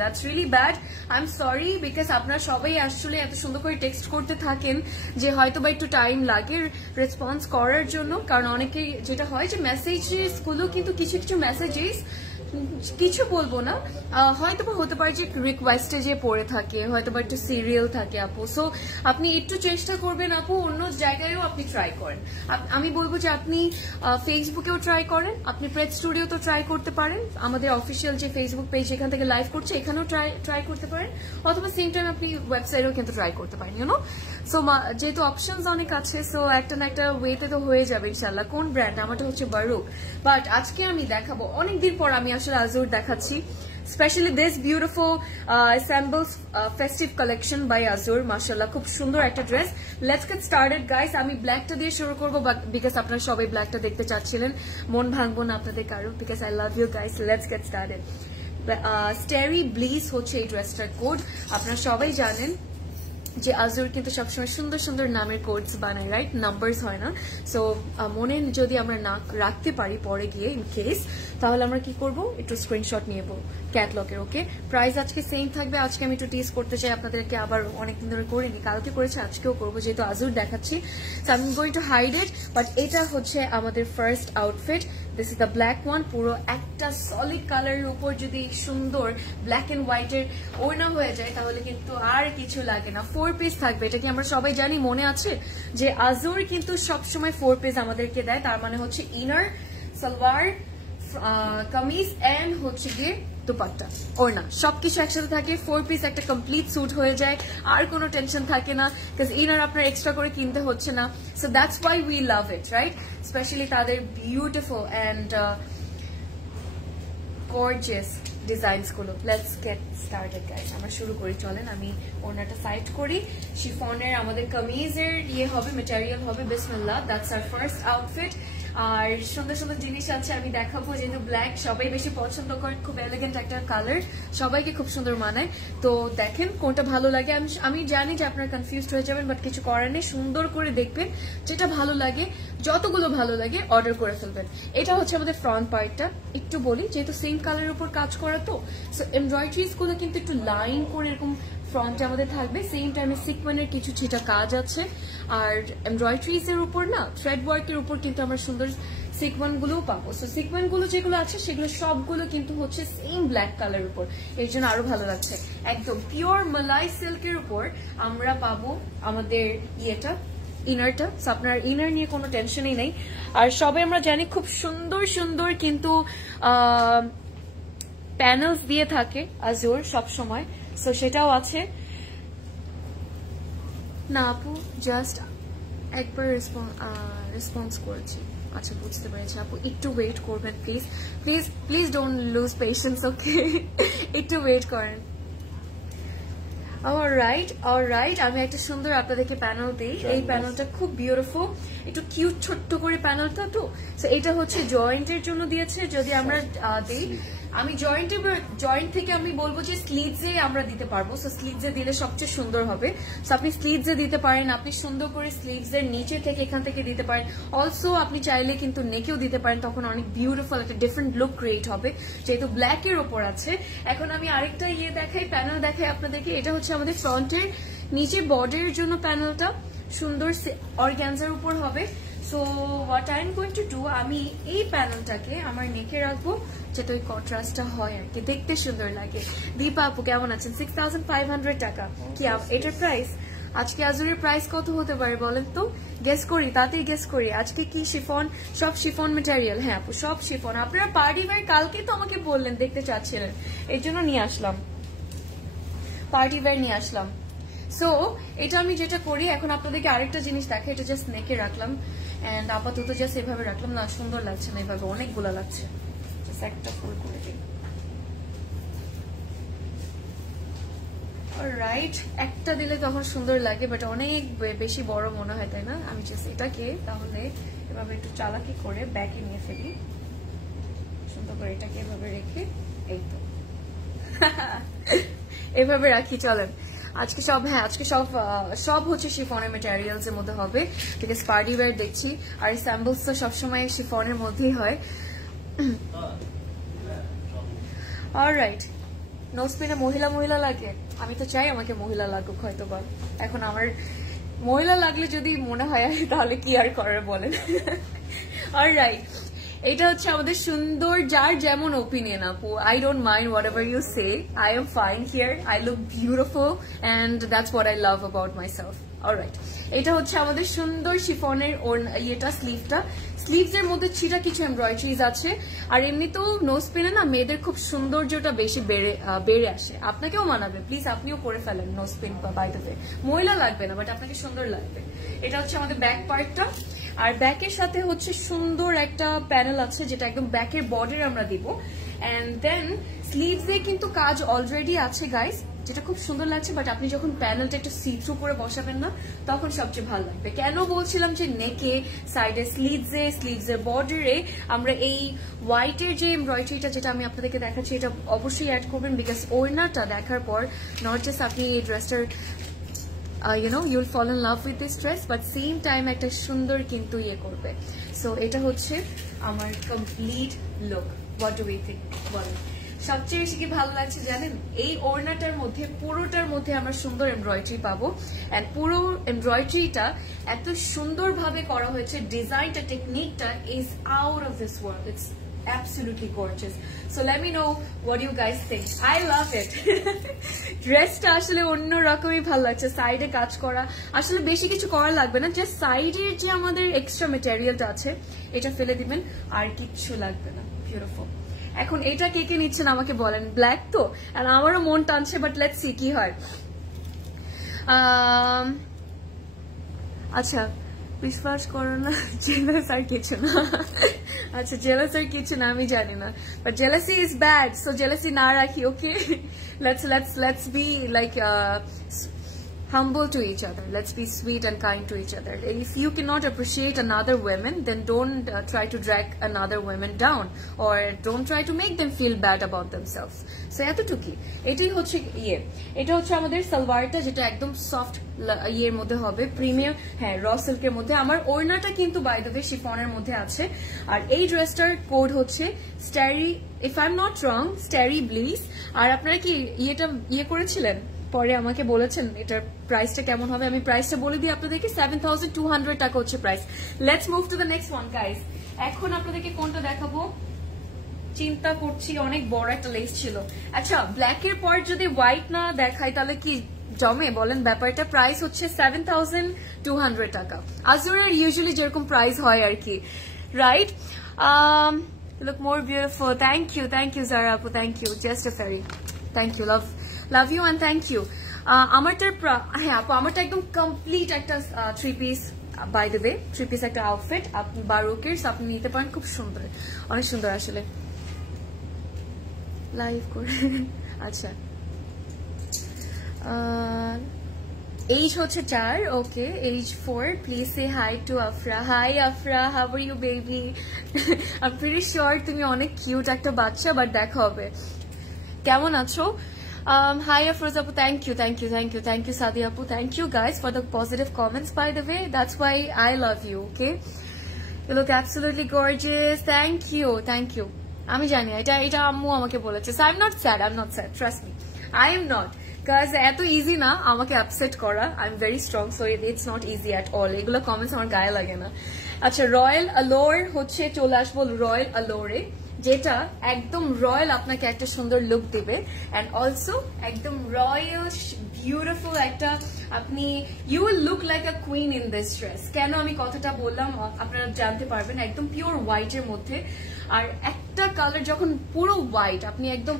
that's really bad. I am sorry, because আপনারা সবাই আসলে এত সুন্দর করে টেক্সট করতে থাকেন যে হয়তো বা একটু টাইম লাগে রেসপন্স করার জন্য, কারণ অনেকেই যেটা হয় যে মেসেজেস গুলো কিন্তু কিছু মেসেজেস কিছু বলবো না, হয়তোবা হতে পারে যে রিকোয়েস্টে যে পড়ে থাকে, হয়তোবা একটু সিরিয়াল থাকে আপু। সো আপনি একটু চেষ্টা করবেন আপু, অন্য জায়গায়ও আপনি ট্রাই করেন। আমি বলবো যে আপনি ফেসবুকেও ট্রাই করেন, আপনি প্রেস স্টুডিও তো ট্রাই করতে পারেন, আমাদের অফিসিয়াল যে ফেসবুক পেজ এখান থেকে লাইভ করছে এখানেও ট্রাই করতে পারেন, অথবা সেম টাইম আপনি ওয়েবসাইটেও কিন্তু ট্রাই করতে পারেন, ইউনো। সো যেহেতু অপশনস অনেক আছে, সো একটা না একটা ওয়েতে তো হয়ে যাবে ইনশাল্লাহ। কোন ব্র্যান্ড? আমারটা হচ্ছে বারুক, বাট আজকে আমি দেখাবো অনেকদিন পর আমি আসলে আজুর দেখাচ্ছি, specially this beautiful symbols festive collection by Azure. মাশাআল্লাহ খুব সুন্দর একটা ড্রেস। Let's get started guys. আমি ব্ল্যাকটা দিয়ে শুরু করবো, বিকজ আপনারা সবাই ব্ল্যাকটা দেখতে চাচ্ছিলেন, মন ভাঙবো না আপনাদের কারো, because I love you guys. Let's get started. Starry Bliss হচ্ছে এই ড্রেসটার কোড, আপনারা সবাই জানেন। যে আজুর কিন্তু সবসময় সুন্দর সুন্দর নামের কোডস বানায়, রাইট? নাম্বারস হয় না। সো মনে যদি আমরা না রাখতে পারি পরে গিয়ে ইন কেস, তাহলে আমরা কি করব, একটু স্ক্রিনশট নিয়ে নেবো ক্যাটলগের। ওকে, প্রাইস আজকে সেম থাকবে। আজকে আমি একটু টিজ করতে চাই আপনাদেরকে, আবার অনেকদিন ধরে করিনি, কালকে করেছি, আজকেও করবো, যেহেতু আজুর দেখাচ্ছি। So I am going to hide it, but এটা হচ্ছে আমাদের first outfit. This is the black one. পুরো একটা সলিড কালারের উপর যদি সুন্দর ব্ল্যাক এন্ড হোয়াইটের ওড়না হয়ে যায় তাহলে কিন্তু আর কিছু লাগে না। 4 পিস থাকবে, এটা কি আমরা সবাই জানি, মনে আছে যে আজুর কিন্তু সবসময় 4 পিস আমাদেরকে দেয়। তার মানে হচ্ছে ইনার, সালোয়ার, কামিজ এন্ড হচ্ছে গিয়ে দুপাট্টা, ওড়না, সবকিছু একসাথে থাকে। 4 পিস একটা কমপ্লিট স্যুট হয়ে যায়, আর কোনো টেনশন থাকে না, বিকজ ইনার আপনার এক্সট্রা করে কিনতে হচ্ছে না। So that's why we love it, right? Specially তাদের বিউটিফুল অ্যান্ড গর্জিয়াস ডিজাইনস গুলো। লেটস গেট স্টার্টেড গাইস, আমরা শুরু করি, চলেন। আমি ওড়নাটা সাইড করি। শিফনের আমাদের কামিজের হবে, ম্যাটেরিয়াল হবে, বিসমিল্লাহ। That's our first outfit. আর সুন্দর সুন্দর জিনিস আছে আমি দেখাবো, যেহেতু ব্ল্যাক সবাই বেশি পছন্দ করে, খুব এলিগেন্ট একটা কালার, সবাইকে খুব সুন্দর মানায়। তো দেখেন কোনটা ভালো লাগে। আমি জানি যে আপনারা কনফিউজড হয়ে যাবেন, বাট কিছু করার নেই, সুন্দর করে দেখবেন, যেটা ভালো লাগে, যতগুলো ভালো লাগে অর্ডার করে ফেলবেন। এটা হচ্ছে আমাদের ফ্রন্ট পার্টটা। একটু বলি, যেহেতু সেম কালারের উপর কাজ করা, তো সো এমব্রয়ডারিজ গুলো কিন্তু একটু লাইন করে এরকম ফ্রন্টে আমাদের থাকবে, সেম টাইমে সিকোয়েন্সের কিছু ছিটা কাজ আছে। আর এমব্রয়ডারিজ এর উপর না, থ্রেড ওয়ার্কের উপর কিন্তু আমরা সুন্দর সিকোয়েন্স গুলোও পাবো। সো সিকোয়েন্স গুলো যেগুলো আছে সেগুলো সবগুলো কিন্তু হচ্ছে সেম ব্ল্যাক কালার উপর, এর জন্য আরো ভালো লাগছে। একদম পিওর মালাই সিল্কের উপর আমরা পাবো আমাদের ইয়েটা, ইনারটা। সো আপনার ইনার নিয়ে কোনো টেনশনই নেই। আর সবাই আমরা জানি খুব সুন্দর সুন্দর কিন্তু প্যানেলস দিয়ে থাকে আজুর সব সময়, সো সেটাও আছে না আপু, জাস্ট একবার রেসপন্স করেছি। আচ্ছা, বুঝতে পেরেছি আপু, একটু ওয়েট করবেন please, please please don't lose patience, okay? একটু ওয়েট করেন। অলরাইট, আমি একটা সুন্দর আপনাদেরকে প্যানেল দিই। এই প্যানেলটা খুব বিউটিফুল, একটু কিউট ছোট্ট করে প্যানেলটা। তো এটা হচ্ছে জয়েন্টের জন্য দিয়েছে, যদি আমরা দিই, আমি জয়েন্ট থেকে আমি বলবো যে স্লিভসে আমরা দিতে পারবো। সো স্লিভসে দিলে সবচেয়ে সুন্দর হবে। সো আপনি স্লিভসে দিতে পারেন, আপনি সুন্দর করে স্লিভসের নিচে থেকে এখান থেকে দিতে পারেন। অলসো আপনি চাইলে কিন্তু নেকেও দিতে পারেন, তখন অনেক বিউটিফুল একটা ডিফারেন্ট লুক ক্রিয়েট হবে, যেহেতু ব্ল্যাক এর ওপর আছে। এখন আমি আরেকটা প্যানেল দেখাই আপনাদেরকে। এটা হচ্ছে আমাদের ফ্রন্টের নিচে বর্ডারের জন্য প্যানেলটা, সুন্দর অর্গানজার উপর হবে। So what I am going to do, আমি এই প্যানেলটাকে আমার নেকে রাখবো, যেটা ওই কন্ট্রাস্টটা হয় আর কি, দেখতে সুন্দর লাগে। দীপা আপু কেমন আছেন? 6500 টাকা কি এটার প্রাইস? আজকে আজুরের প্রাইস কত হতে পারে বলেন তো? গেস করি, তাতেই গেস করি। আজকে কি শিফন? সব শিফন ম্যাটেরিয়াল। হ্যাঁ আপু, সব শিফন। আপনারা পার্টি ওয়্যার কালকে তো আমাকে বললেন দেখতে চাচ্ছিলেন, এর জন্য নিয়ে আসলাম, পার্টি ওয়্যার নিয়ে আসলাম। সো এটা আমি যেটা করি, এখন আপনাদেরকে আরেকটা জিনিস দেখে, এটা জাস্ট নেকে রাখলাম এন্ড আপাতত জাস্ট এভাবে রাখলাম। না, সুন্দর লাগছে না এভাবে, অনেকগুলো লাগছে। জাস্ট একটা ফুল করে দিই। অলরাইট, একটা দিলে তখন সুন্দর লাগে, বাট অনেক বেশি বড় মনে হয়, তাই না? আমি জাস্ট এটাকে তাহলে এভাবে একটু চালাকি করে ব্যাকে নিয়ে ফেলি, সুন্দর করে এটাকে এভাবে রেখে, এই তো এভাবে রাখি। চলেন আজকে সব হচ্ছে শিফনের ম্যাটেরিয়ালস এর মধ্যে হবে, ঠিক আছে? পার্টি ওয়্যার দেখছি, আর স্যাম্পলস তো সবসময় শিফনের মধ্যেই হয়। অলরাইট, নোজপিনে মহিলা লাগে, আমি তো চাই আমাকে মহিলা লাগুক হয়তো বা। এখন আমার মহিলা লাগলে যদি মনে হয় তাহলে কি আর করার বলেন। অলরাইট, এটা হচ্ছে আমাদের সুন্দর, যার যেমন ওপিনিয়ন আপু, I don't mind whatever you say, I am fine here, I look beautiful and that's what I love about myself. Alright, এটা হচ্ছে আমাদের সুন্দর শিফনের স্লিভটা। স্লিভস এর মধ্যে ছিটা কিছু এমব্রয়ডারিজ আছে, আর এমনিতেও নোজ পিনে না মেয়েদের খুব সৌন্দর্যটা বেশি বেড়ে আসে। আপনাকেও মানাবে, প্লিজ আপনিও করে ফেলেন নোজ পিন বা বাই দ্য ওয়ে, মহিলা লাগবে না, বাট আপনাকে সুন্দর লাগবে। এটা হচ্ছে আমাদের ব্যাক পার্টটা, আর ব্যাকের সাথে হচ্ছে সুন্দর একটা প্যানেল আছে, যেটা একদম ব্যাকের বর্ডারে আমরা দিব। এন্ড দেন স্লিভস এ কিন্তু কাজ অলরেডি আছে গাইস, যেটা খুব সুন্দর লাগছে, বাট আপনি যখন প্যানেলটা একটু সি থ্রু করে বসাবেন না, তখন সবচেয়ে ভালো লাগবে। কেন বলছিলাম যে নেকে, সাইডে, স্লিভস এর বর্ডারে আমরা এই হোয়াইটের যে এমব্রয়ডারিটা, যেটা আমি আপনাদেরকে দেখাচ্ছি, এটা অবশ্যই অ্যাড করবেন, বিকজ ওড়নাটা দেখার পর নট জাস্ট আপনি এই ড্রেসটার you'll fall in love with this dress, but same time একটা সুন্দর কিন্তু ইয়ে করবে। সো এটা হচ্ছে আমার complete look. What do we think বলেন? সবচেয়ে বেশি কি ভালো লাগছে জানেন? এই ওড়নাটার মধ্যে পুরোটার মধ্যে আমরা সুন্দর এমব্রয়ডারি পাবো, এন্ড পুরো এমব্রয়ডারিটা এত সুন্দরভাবে করা হয়েছে, ডিজাইনটা, টেকনিকটা is out of this world. It's absolutely gorgeous. So let me know what you guys think. I love it. ড্রেসটা আসলে অন্য রকমই ভালো লাগছে। সাইডে কাজ করা, আসলে বেশি কিছু করা লাগবে না, জাস্ট সাইডের যে আমাদের এক্সট্রা মেটেরিয়ালটা আছে এটা ফেলে দিবেন, আর কিচ্ছু লাগবে না। বিউটিফুল। এখন এটা কে কে নিচ্ছেন আমাকে বলেন। ব্ল্যাক তো, আর আমারও মন টানছে, বাট লেটস সি কি হয়। আচ্ছা, বিশ্বাস করো না, জেলাস আর কিছু না। আচ্ছা, জেলাস আর কিছু না, আমি জানি না, but jealousy is bad, so jealousy না রাখি। ওকে, let's be like humble to each other. Let's be sweet and kind to each other. If you cannot appreciate another woman, then don't try to drag another woman down, or don't try to make them feel bad about themselves. So এতটুকুই। এটাই হচ্ছে এটা হচ্ছে আমাদের সালোয়ারটা, যেটা একদম soft ইয়ের মধ্যে হবে, প্রিমিয়াম, হ্যাঁ, র সিল্কের মধ্যে। আমার ওড়নাটা কিন্তু বাই দ্য ওয়ে শিফনের মধ্যে আছে। আর এই ড্রেসটার কোড হচ্ছে starry, if I am not wrong, starry bliss. আর আপনারা কি ইয়ে করেছিলেন, পরে আমাকে বলেছেন এটার প্রাইসটা কেমন হবে। আমি প্রাইসটা বলে দিই আপনাদেরকে, 7200 টাকা হচ্ছে price. Let's move to the next one guys. এখন আপনাদেরকে কোনটা দেখাবো চিন্তা করছি, অনেক বড় একটা লেস ছিল। আচ্ছা, ব্ল্যাকের পর যদি হোয়াইট না দেখাই তাহলে কি জমে বলেন ব্যাপারটা? প্রাইস হচ্ছে 7200 টাকা। আজুরের ইউজুয়ালি যেরকম প্রাইস হয় আর কি, right? Look more beautiful. Thank you Zara আপু, thank you, just a fairy, thank you, love you and thank you. হ্যাঁ আপু, আমারটা একদম কমপ্লিট একটা 3 piece, by the way 3 piece একটা আউটফিট। আপনি বারোকের আপনি নিতে পারেন, খুব সুন্দর, অনেক সুন্দর আসলে। লাইভ করে আচ্ছা, age হচ্ছে 4, okay, age 4, please say hi to Afra. Hi Afra, how are you baby? I am pretty sure তুমি অনেক কিউট একটা বাচ্চা, বাট দেখা হবে। কেমন আছো? Hi Afroz Apu, thank you Sadi Apu, thank you guys for the positive comments, by the way, that's why I love you. Okay, you look absolutely gorgeous, thank you. আমি জানি এটা আম্মু আমাকে বলেছে, so I'm not sad, trust me, I am not, because এত easy না আমাকে upset করা, I'm very strong, so it's not easy at all. এগুলো কমেন্টস আমার গায়ে লাগে না। আচ্ছা, রয়্যাল আলোর হচ্ছে চলে আসবো, রয়্যাল আলোরে, যেটা একদম রয়্যাল আপনাকে একটা সুন্দর লুক দিবে, এন্ড অলসো একদম রয়্যাল বিউটিফুল একটা, আপনি you will look like a queen in this dress. কেন আমি কথাটা বললাম আপনারা জানতে পারবেন, একদম পিওর হোয়াইটের মধ্যে। আর একটা কালার যখন পুরো হোয়াইট, আপনি একদম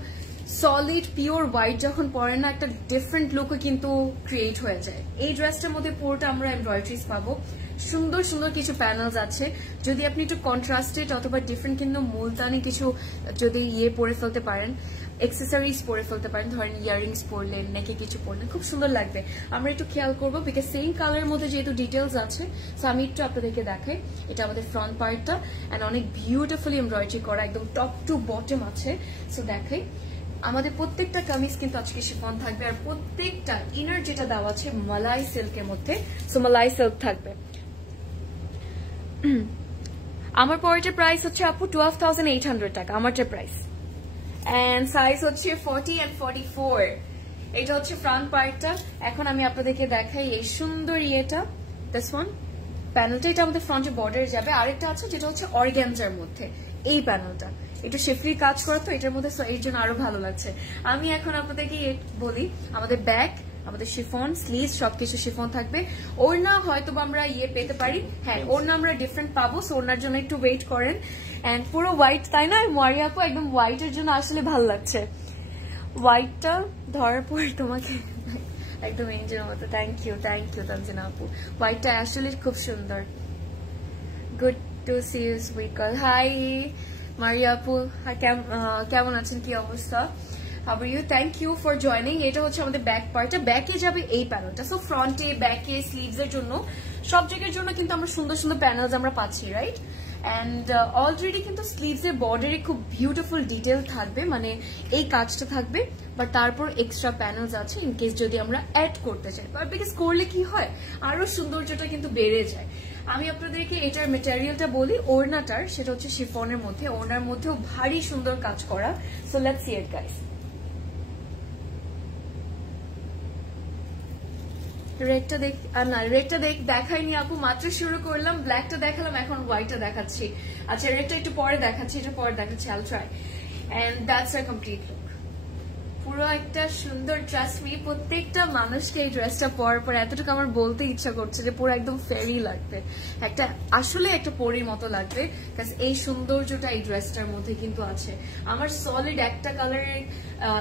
সলিড পিওর হোয়াইট যখন পরেন না, একটা ডিফারেন্ট লুকও কিন্তু ক্রিয়েট হয়ে যায়। এই ড্রেসটার মধ্যে পুরোটা আমরা এমব্রয়ডারিজ পাবো, সুন্দর সুন্দর কিছু প্যানেলস আছে। যদি আপনি একটু কন্ট্রাস্টেড অথবা ডিফারেন্ট কিন্তু মুলতানি কিছু যদি পরে ফেলতে পারেন, এক্সেসরিজ পরে ফেলতে পারেন, ধরেন ইয়ারিংস পরলেন, নেকে কিছু পরলেন, খুব সুন্দর লাগবে। আমরা একটু খেয়াল করবো, বিকজ সেম কালারের মধ্যে যেহেতু ডিটেলস আছে, সো আমি একটু আপনাদেরকে দেখাই। এটা আমাদের ফ্রন্ট পার্টটা, অ্যান্ড অনেক বিউটিফুলি এমব্রয়ডারি করা, একদম টপ টু বটম আছে। সো দেখাই, আমাদের প্রত্যেকটা কামিজ কিন্তু আজকে শিফন থাকবে, আর প্রত্যেকটা ইনার যেটা দেওয়া আছে মালাই সিল্কের মধ্যে, সো মালাই সিল্ক থাকবে। আমার পরের প্রাইস হচ্ছে আপু 12,800 টাকা আমারটার প্রাইস, এন্ড সাইজ হচ্ছে 40 and 44। এটা হচ্ছে ফ্রন্ট পার্টটা। এখন আমি আপনাদেরকে দেখাই এই সুন্দর ইয়েটা, দিস ওয়ান প্যানেলটা, এটা আমাদের ফ্রন্টে বর্ডার যাবে। আরেকটা আছে যেটা হচ্ছে অর্গানজার মধ্যে, এই প্যানেলটা একটু শেফরি কাজ করা, তো এটার মধ্যে এর জন্য আরো ভালো লাগছে। আমি এখন আপনাদেরকে বলি, আমাদের ব্যাক, আমাদের শিফন, স্লিভস সবকিছু শিফন থাকবে। ওড়না হয়তো আমরা পেতে পারি, হ্যাঁ ওড়না আমরা ডিফারেন্ট পাবো, সো ওড়নার জন্য একটু ওয়েট করেন। এন্ড পুরো হোয়াইট, তাই না মারিয়া আপু? একদম হোয়াইটের জন্য আসলে ভালো লাগছে। হোয়াইটটা ধরার পর তোমাকে একদম এঞ্জেলের মতো। থ্যাংক ইউ তানজিনা আপু, হোয়াইটটা আসলে খুব সুন্দর। Good to see you sweet girl. Hi Maria আপু, কেমন আছেন, কি অবস্থা? How are you? Thank you for joining. এটা হচ্ছে আমাদের ব্যাক পার্টটা, ব্যাকে যাবে এই প্যানেলটা। সো ফ্রন্টে, ব্যাকে, স্লিভস এর জন্য, সব জায়গার জন্য কিন্তু আমরা সুন্দর সুন্দর প্যানেলস আমরা পাচ্ছি, রাইট? অ্যান্ড অলরেডি কিন্তু স্লিভস এর বর্ডারে খুব বিউটিফুল ডিটেল থাকবে, মানে এই কাজটা থাকবে, বাট তারপর এক্সট্রা প্যানেলস আছে ইন কেস যদি আমরা অ্যাড করতে চাই, বাট বিকজ করলে কি হয় আরো সৌন্দর্যটা কিন্তু বেড়ে যায়। আমি আপনাদেরকে এটার মেটেরিয়ালটা বলি, ওড়নাটার, সেটা হচ্ছে শিফনের মধ্যে, ওড়নার মধ্যেও ভারী সুন্দর কাজ করা। So let's see it guys. রেডটা দেখাইনি আপু, মাত্র শুরু করলাম, ব্ল্যাকটা দেখালাম, এখন হোয়াইটটা দেখাচ্ছি। আচ্ছা রেডটা একটু পরে দেখাচ্ছি, এটা পরে দেখাচ্ছি, I'll try. And that's a complete look, পুরো একটা সুন্দর, ট্রাস্ট মি প্রত্যেকটা মানুষকে এই ড্রেসটা পরার পর এতটুকু আমার বলতে ইচ্ছা করছে যে পুরো একদম ফেরি লাগবে, একটা আসলে একটা পরীর মতো লাগবে, কারণ এই সৌন্দর্যটা এই ড্রেসটার মধ্যে কিন্তু আছে। আমার সলিড একটা কালারের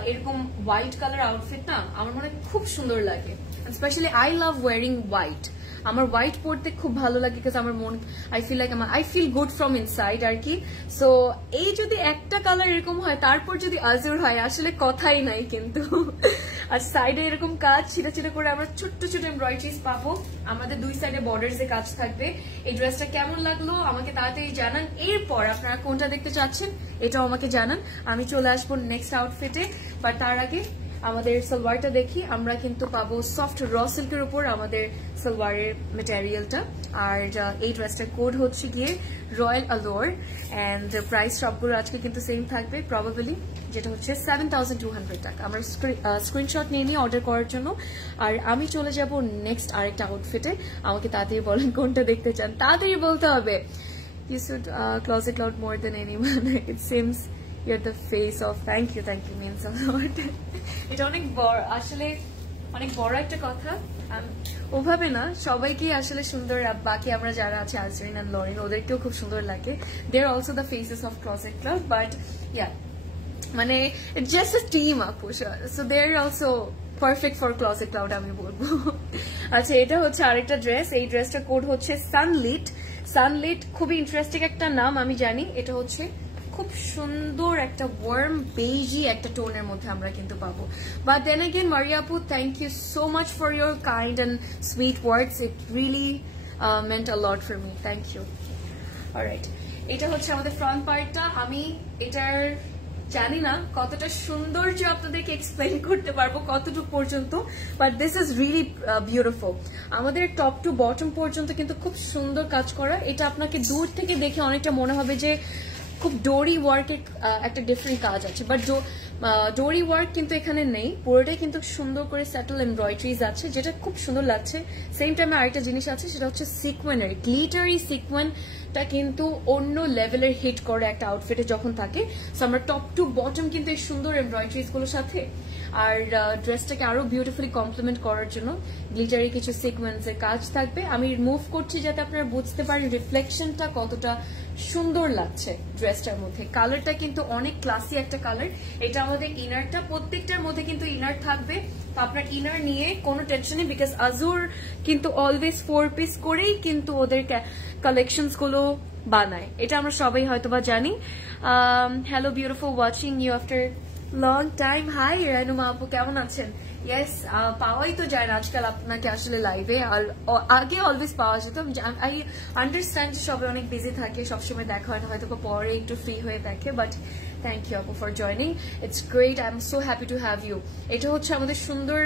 এরকম হোয়াইট কালার আউটফিট না আমার মনে খুব সুন্দর লাগে, specially I love wearing white. আমার হোয়াইট পরতে খুব ভালো লাগে, বিকজ আমার মন I feel good from inside আর কি। সো এই যদি একটা কালার এরকম হয় তারপর যদি আজুর হয়, আসলে কথাই নাই কিন্তু। আর সাইডে এরকম কাজ ছিটা ছিটা করে আমরা ছোট্ট ছোট এমব্রয়ডারিজ পাবো, আমাদের দুই সাইডে বর্ডার্স এ কাজ থাকবে। এই ড্রেসটা কেমন লাগলো আমাকে তাড়াতাড়ি জানান, এরপর আপনারা কোনটা দেখতে চাচ্ছেন এটাও আমাকে জানান, আমি চলে আসবো নেক্সট আউটফিটে। বাট তার আগে আমাদের সালোয়ারটা দেখি, আমরা কিন্তু পাবো সফট র সিল্কের উপর আমাদের সালোয়ারের মেটেরিয়ালটা। আর এই ড্রেসটার কোড হচ্ছে গিয়ে রয়্যাল আলোর, অ্যান্ড প্রাইস সবগুলো আজকে কিন্তু সেম থাকবে প্রবাবলি, যেটা হচ্ছে 7,200 টাকা। আমরা স্ক্রিনশট নিয়ে নিয়ে অর্ডার করার জন্য। আর আমি চলে যাব নেক্সট আরেকটা আউটফিটে, আমাকে তাড়াতাড়ি বলেন কোনটা দেখতে চান, তাড়াতাড়ি বলতে হবে। You should closet cloud more than anyone. It seems you're the face of, thank you means a lot. এটা অনেক বড়, আসলে অনেক বড় একটা কথা, ওভাবে না সবাইকে আসলে সুন্দর, বাকি আমরা যারা আছে আজরিন এন্ড লরেন ওদেরকেও খুব সুন্দর লাগে, they are also the faces of closet cloud, but yeah মানে জাস্ট আ টিম আপু, so they are also perfect for closet cloud আমি বলবো। আচ্ছা এটা হচ্ছে আরেকটা ড্রেস, এই ড্রেসটা কোড হচ্ছে সানলিট। সানলিট খুবই ইন্টারেস্টিং একটা নাম আমি জানি, এটা হচ্ছে খুব সুন্দর একটা ওয়ার্ম বেজি একটা টোনের মধ্যে আমরা কিন্তু পাবো। বাট দেন अगेन মারিয়া আপু, thank you so much for your kind and sweet words, it really meant a lot for me, thank you. Alright, এটা হচ্ছে আমাদের ফ্রন্ট পার্টটা, আমি এটার জানি না কতটা সৌন্দর্য আপনাদেরকে এক্সপ্লেইন করতে পারবো কতটুকু পর্যন্ত, but this is really beautiful. আমাদের টপ টু বটম পর্যন্ত কিন্তু খুব সুন্দর কাজ করা, এটা আপনাকে দূর থেকে দেখে অনেকটা মনে হবে যে খুব ডোরি ওয়ার্কের একটা ডিফারেন্ট কাজ আছে, বাট ডোরি ওয়ার্ক কিন্তু এখানে নেই, পুরোটাই কিন্তু সুন্দর করে সেটল এমব্রয়ডারিজ আছে, যেটা খুব সুন্দর লাগছে। সেম টাইমে আরেকটা জিনিস আছে, সেটা হচ্ছে সিকোয়েনের, গ্লিটারি সিকোয়েনটা কিন্তু অন্য লেভেলের হিট করে একটা আউটফিটে যখন থাকে। সো আমরা টপ টু বটম কিন্তু এই সুন্দর এমব্রয়ডারিজ গুলোর সাথে, আর ড্রেসটাকে আরো বিউটিফুলি কমপ্লিমেন্ট করার জন্য গ্লিটারি কিছু সিকোয়েন্সের কাজ থাকবে। আমি মুভ করছি যাতে আপনারা বুঝতে পারেন রিফ্লেকশনটা কতটা সুন্দর লাগছে ড্রেসটার মধ্যে। কালারটা কিন্তু অনেক ক্লাসি একটা কালার, এটা আমাদের ইনারটা, প্রত্যেকটার মধ্যে কিন্তু ইনার থাকবে, তো আপনার ইনার নিয়ে কোনো টেনশন নেই, বিকজ আজুর কিন্তু অলওয়েজ 4 পিস করেই কিন্তু ওদের কালেকশনস গুলো বানায়, এটা আমরা সবাই হয়তোবা জানি। Hello beautiful, watching you after long time. Hi Ranuma আপু, কেমন আছেন? ইয়েস, পাওয়াই তো যায় না আজকাল আপনাকে আসলে লাইভে, আর আগে অলওয়েজ পাওয়া যেত। আই আন্ডারস্ট্যান্ড যে সবাই অনেক বিজি থাকে, সবসময় দেখা হয় না, হয়তো পরে একটু ফ্রি হয়ে দেখে, বাট থ্যাংক ইউ আপু for joining, it's great, I am so happy to have you. এটা হচ্ছে আমাদের সুন্দর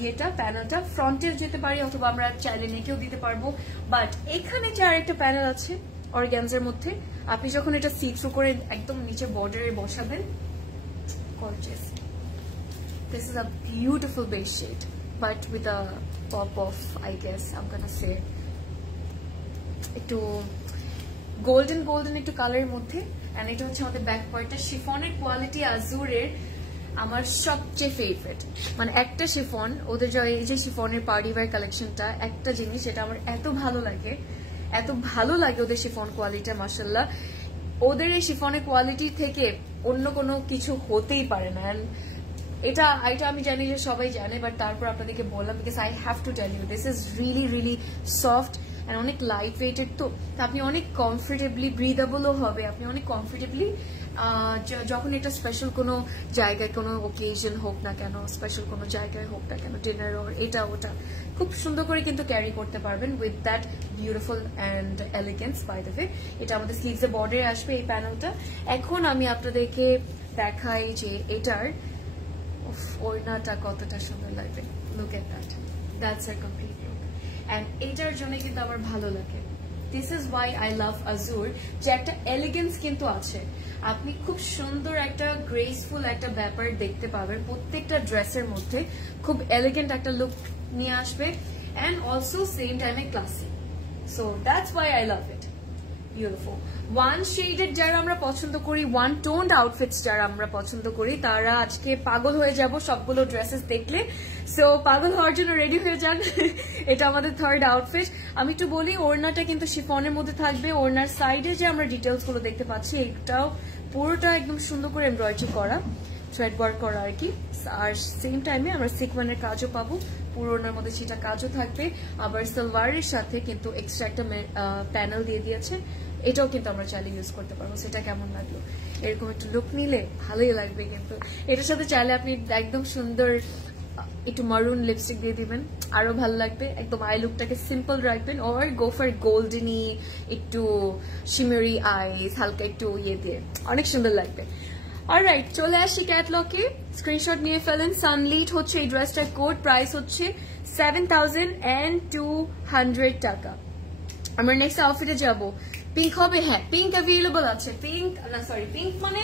ইয়েটা, প্যানেলটা ফ্রন্টে যেতে পারি অথবা আমরা চাইলে নেকেও দিতে পারবো, বাট এখানে যে আরেকটা প্যানেল আছে অর্গানজার মধ্যে, আপনি যখন এটা সি থ্রু করে একদম নিচে বর্ডারে বসাবেন, gorgeous. This is a beautiful beige shade, but with a pop of, I guess I'm gonna say, একটু গোল্ডেন একটু কালারের মধ্যে। এন্ড এটা হচ্ছে আমাদের ব্যাক পার্টটা, শিফনের কোয়ালিটি আজুরের আমার সবচেয়ে ফেভারিট, মানে একটা শিফন, ওদের এই যে শিফনের পার্টি ওয়্যার কালেকশনটা, একটা জিনিস এটা আমার এত ভালো লাগে ওদের শিফন কোয়ালিটি, মাশাআল্লাহ। ওদের এই শিফনের কোয়ালিটি থেকে অন্য কোনো কিছু হতেই পারে না। এটা আমি জানি যে সবাই জানে, বাট তারপর আপনাদেরকে বললাম, because I have to tell you, this is really soft and অনেক লাইট ওয়েটেড, তো আপনি অনেক কমফোর্টেবলি, ব্রিদেবলও হবে, আপনি অনেক কমফোর্টেবলি যখন এটা স্পেশাল কোনো জায়গায় কোনো ওকেশন হোক না কেন, স্পেশাল কোনো জায়গায় হোক না কেন, ডিনার ওর এটা ওটা খুব সুন্দর করে কিন্তু ক্যারি করতে পারবেন with that beautiful and elegance. By the way এটা আমাদের স্লিভসের বর্ডারে আসবে এই প্যানেলটা। এখন আমি আপনাদেরকে দেখাই যে এটার ওড়নাটা কতটা সুন্দর লাগবে। Look at that, that's a complete look. And এটার জন্য কিন্তু আমার ভালো লাগে, this is why I love Azure, যে একটা এলিগেন্স কিন্তু আছে। আপনি খুব সুন্দর একটা গ্রেসফুল একটা ব্যাপার দেখতে পাবেন প্রত্যেকটা ড্রেসের মধ্যে, খুব এলিগেন্ট একটা লুক নিয়ে আসবে অ্যান্ড অলসো সেম টাইমে classy. So that's why I love it, beautiful. One shaded যারা আমরা পছন্দ করি, ওয়ান টোন্ড আউটফিটস যারা আমরা পছন্দ করি, তারা আজকে পাগল হয়ে যাব সবগুলো ড্রেসেস দেখলে। সো পাগল হওয়ার জন্য রেডি হয়ে যান। এটা আমাদের থার্ড আউটফিট। আমি একটু বলি, ওড়নাটা কিন্তু শিফনের মধ্যে থাকবে। ওড়নার সাইডে যে আমরা ডিটেলস গুলো দেখতে পাচ্ছি, এটাও পুরোটা একদম সুন্দর করে এমব্রয়ডারি করা, থ্রেড ওয়ার্ক করা আর কি। আর সেম টাইমে আমরা সিকোয়েন্সের কাজও পাবো, পুরো ওড়নার মধ্যে সেটা কাজও থাকবে। আবার সালোয়ারের সাথে কিন্তু এক্সট্রা একটা প্যানেল দিয়ে দিয়েছে, এটাও কিন্তু আমরা চাইলে ইউজ করতে পারবো। সেটা কেমন লাগলো? এরকম একটু লুক নিলে ভালোই লাগবে কিন্তু। এটার সাথে চাইলে আপনি একদম সুন্দর একটু মারুন লিপস্টিক দিয়ে দিবেন, আরো ভালো লাগবে। একদম আই লুকটাকে সিম্পল রাখবেন, ওর গো ফর গোল্ডেনি একটু শিমারি আইস, হালকা একটু ইয়ে দিয়ে অনেক সুন্দর লাগবে। অলরাইট, চলে আসি ক্যাটলগে, স্ক্রিনশট নিয়ে ফেলেন। সানলিট হচ্ছে এই ড্রেসটার কোড, প্রাইস হচ্ছে 7,200 টাকা। আমরা নেক্সট আউটফিটে যাব। পিঙ্ক হবে, হ্যাঁ পিঙ্ক অ্যাভেলেবল আছে। পিঙ্ক না সরি, পিঙ্ক মানে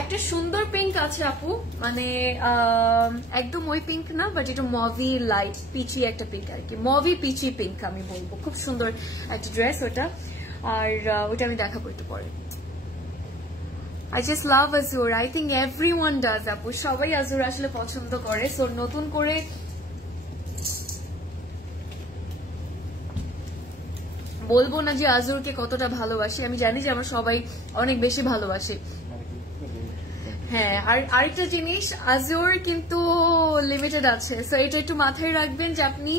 একটা সুন্দর পিঙ্ক আছে আপু, মানে একদম ওই পিঙ্ক না, বাট এটা মভি লাইট পিচি একটা পিঙ্ক আর কি, মভি পিচি পিঙ্ক আমি বলবো। খুব সুন্দর একটা ড্রেস ওটা, আর ওটা আমি দেখাবো একটু পরে। I just love Azur. I think everyone does আপু, সবাই Azur আসলে পছন্দ করে। সো নতুন করে বলবো না যে আজুরকে কতটা ভালোবাসি, আমি জানি যে আমরা সবাই অনেক বেশি ভালোবাসি। হ্যাঁ, আর আরেকটা জিনিস, আজুর কিন্তু লিমিটেড আছে, সো এটা একটু মাথায় রাখবেন যে আপনি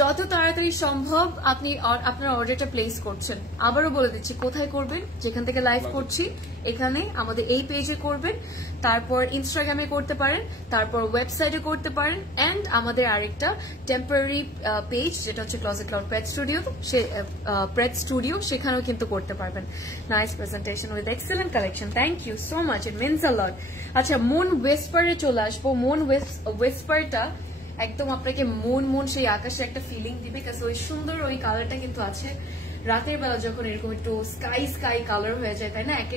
যত তাড়াতাড়ি সম্ভব আপনি আপনার অর্ডারটা প্লেস করছেন। আবারও বলে দিচ্ছি কোথায় করবেন, যেখান থেকে লাইভ করছি এখানে আমাদের এই পেজে করবেন, তারপর ইনস্টাগ্রামে করতে পারেন, তারপর ওয়েবসাইটে করতে পারেন, অ্যান্ড আমাদের আরেকটা টেম্পোরারি পেজ যেটা হচ্ছে ক্লোজেট ক্লাউড প্রেড স্টুডিও, সেখানেও কিন্তু করতে পারবেন। Nice presentation with excellent collection, thank you so much, it means a lot. আচ্ছা, মুন ওয়েসপারে চলে আসবো। মুন ওয়েসপারটা একদম আপনাকে মন সেই আকাশে একটা ফিলিং দিবে, কারণ ওই সুন্দর ওই কালারটা কিন্তু আছে। রাতের বেলা যখন এরকম একটু স্কাই কালার হয়ে যায়, তাই না, এক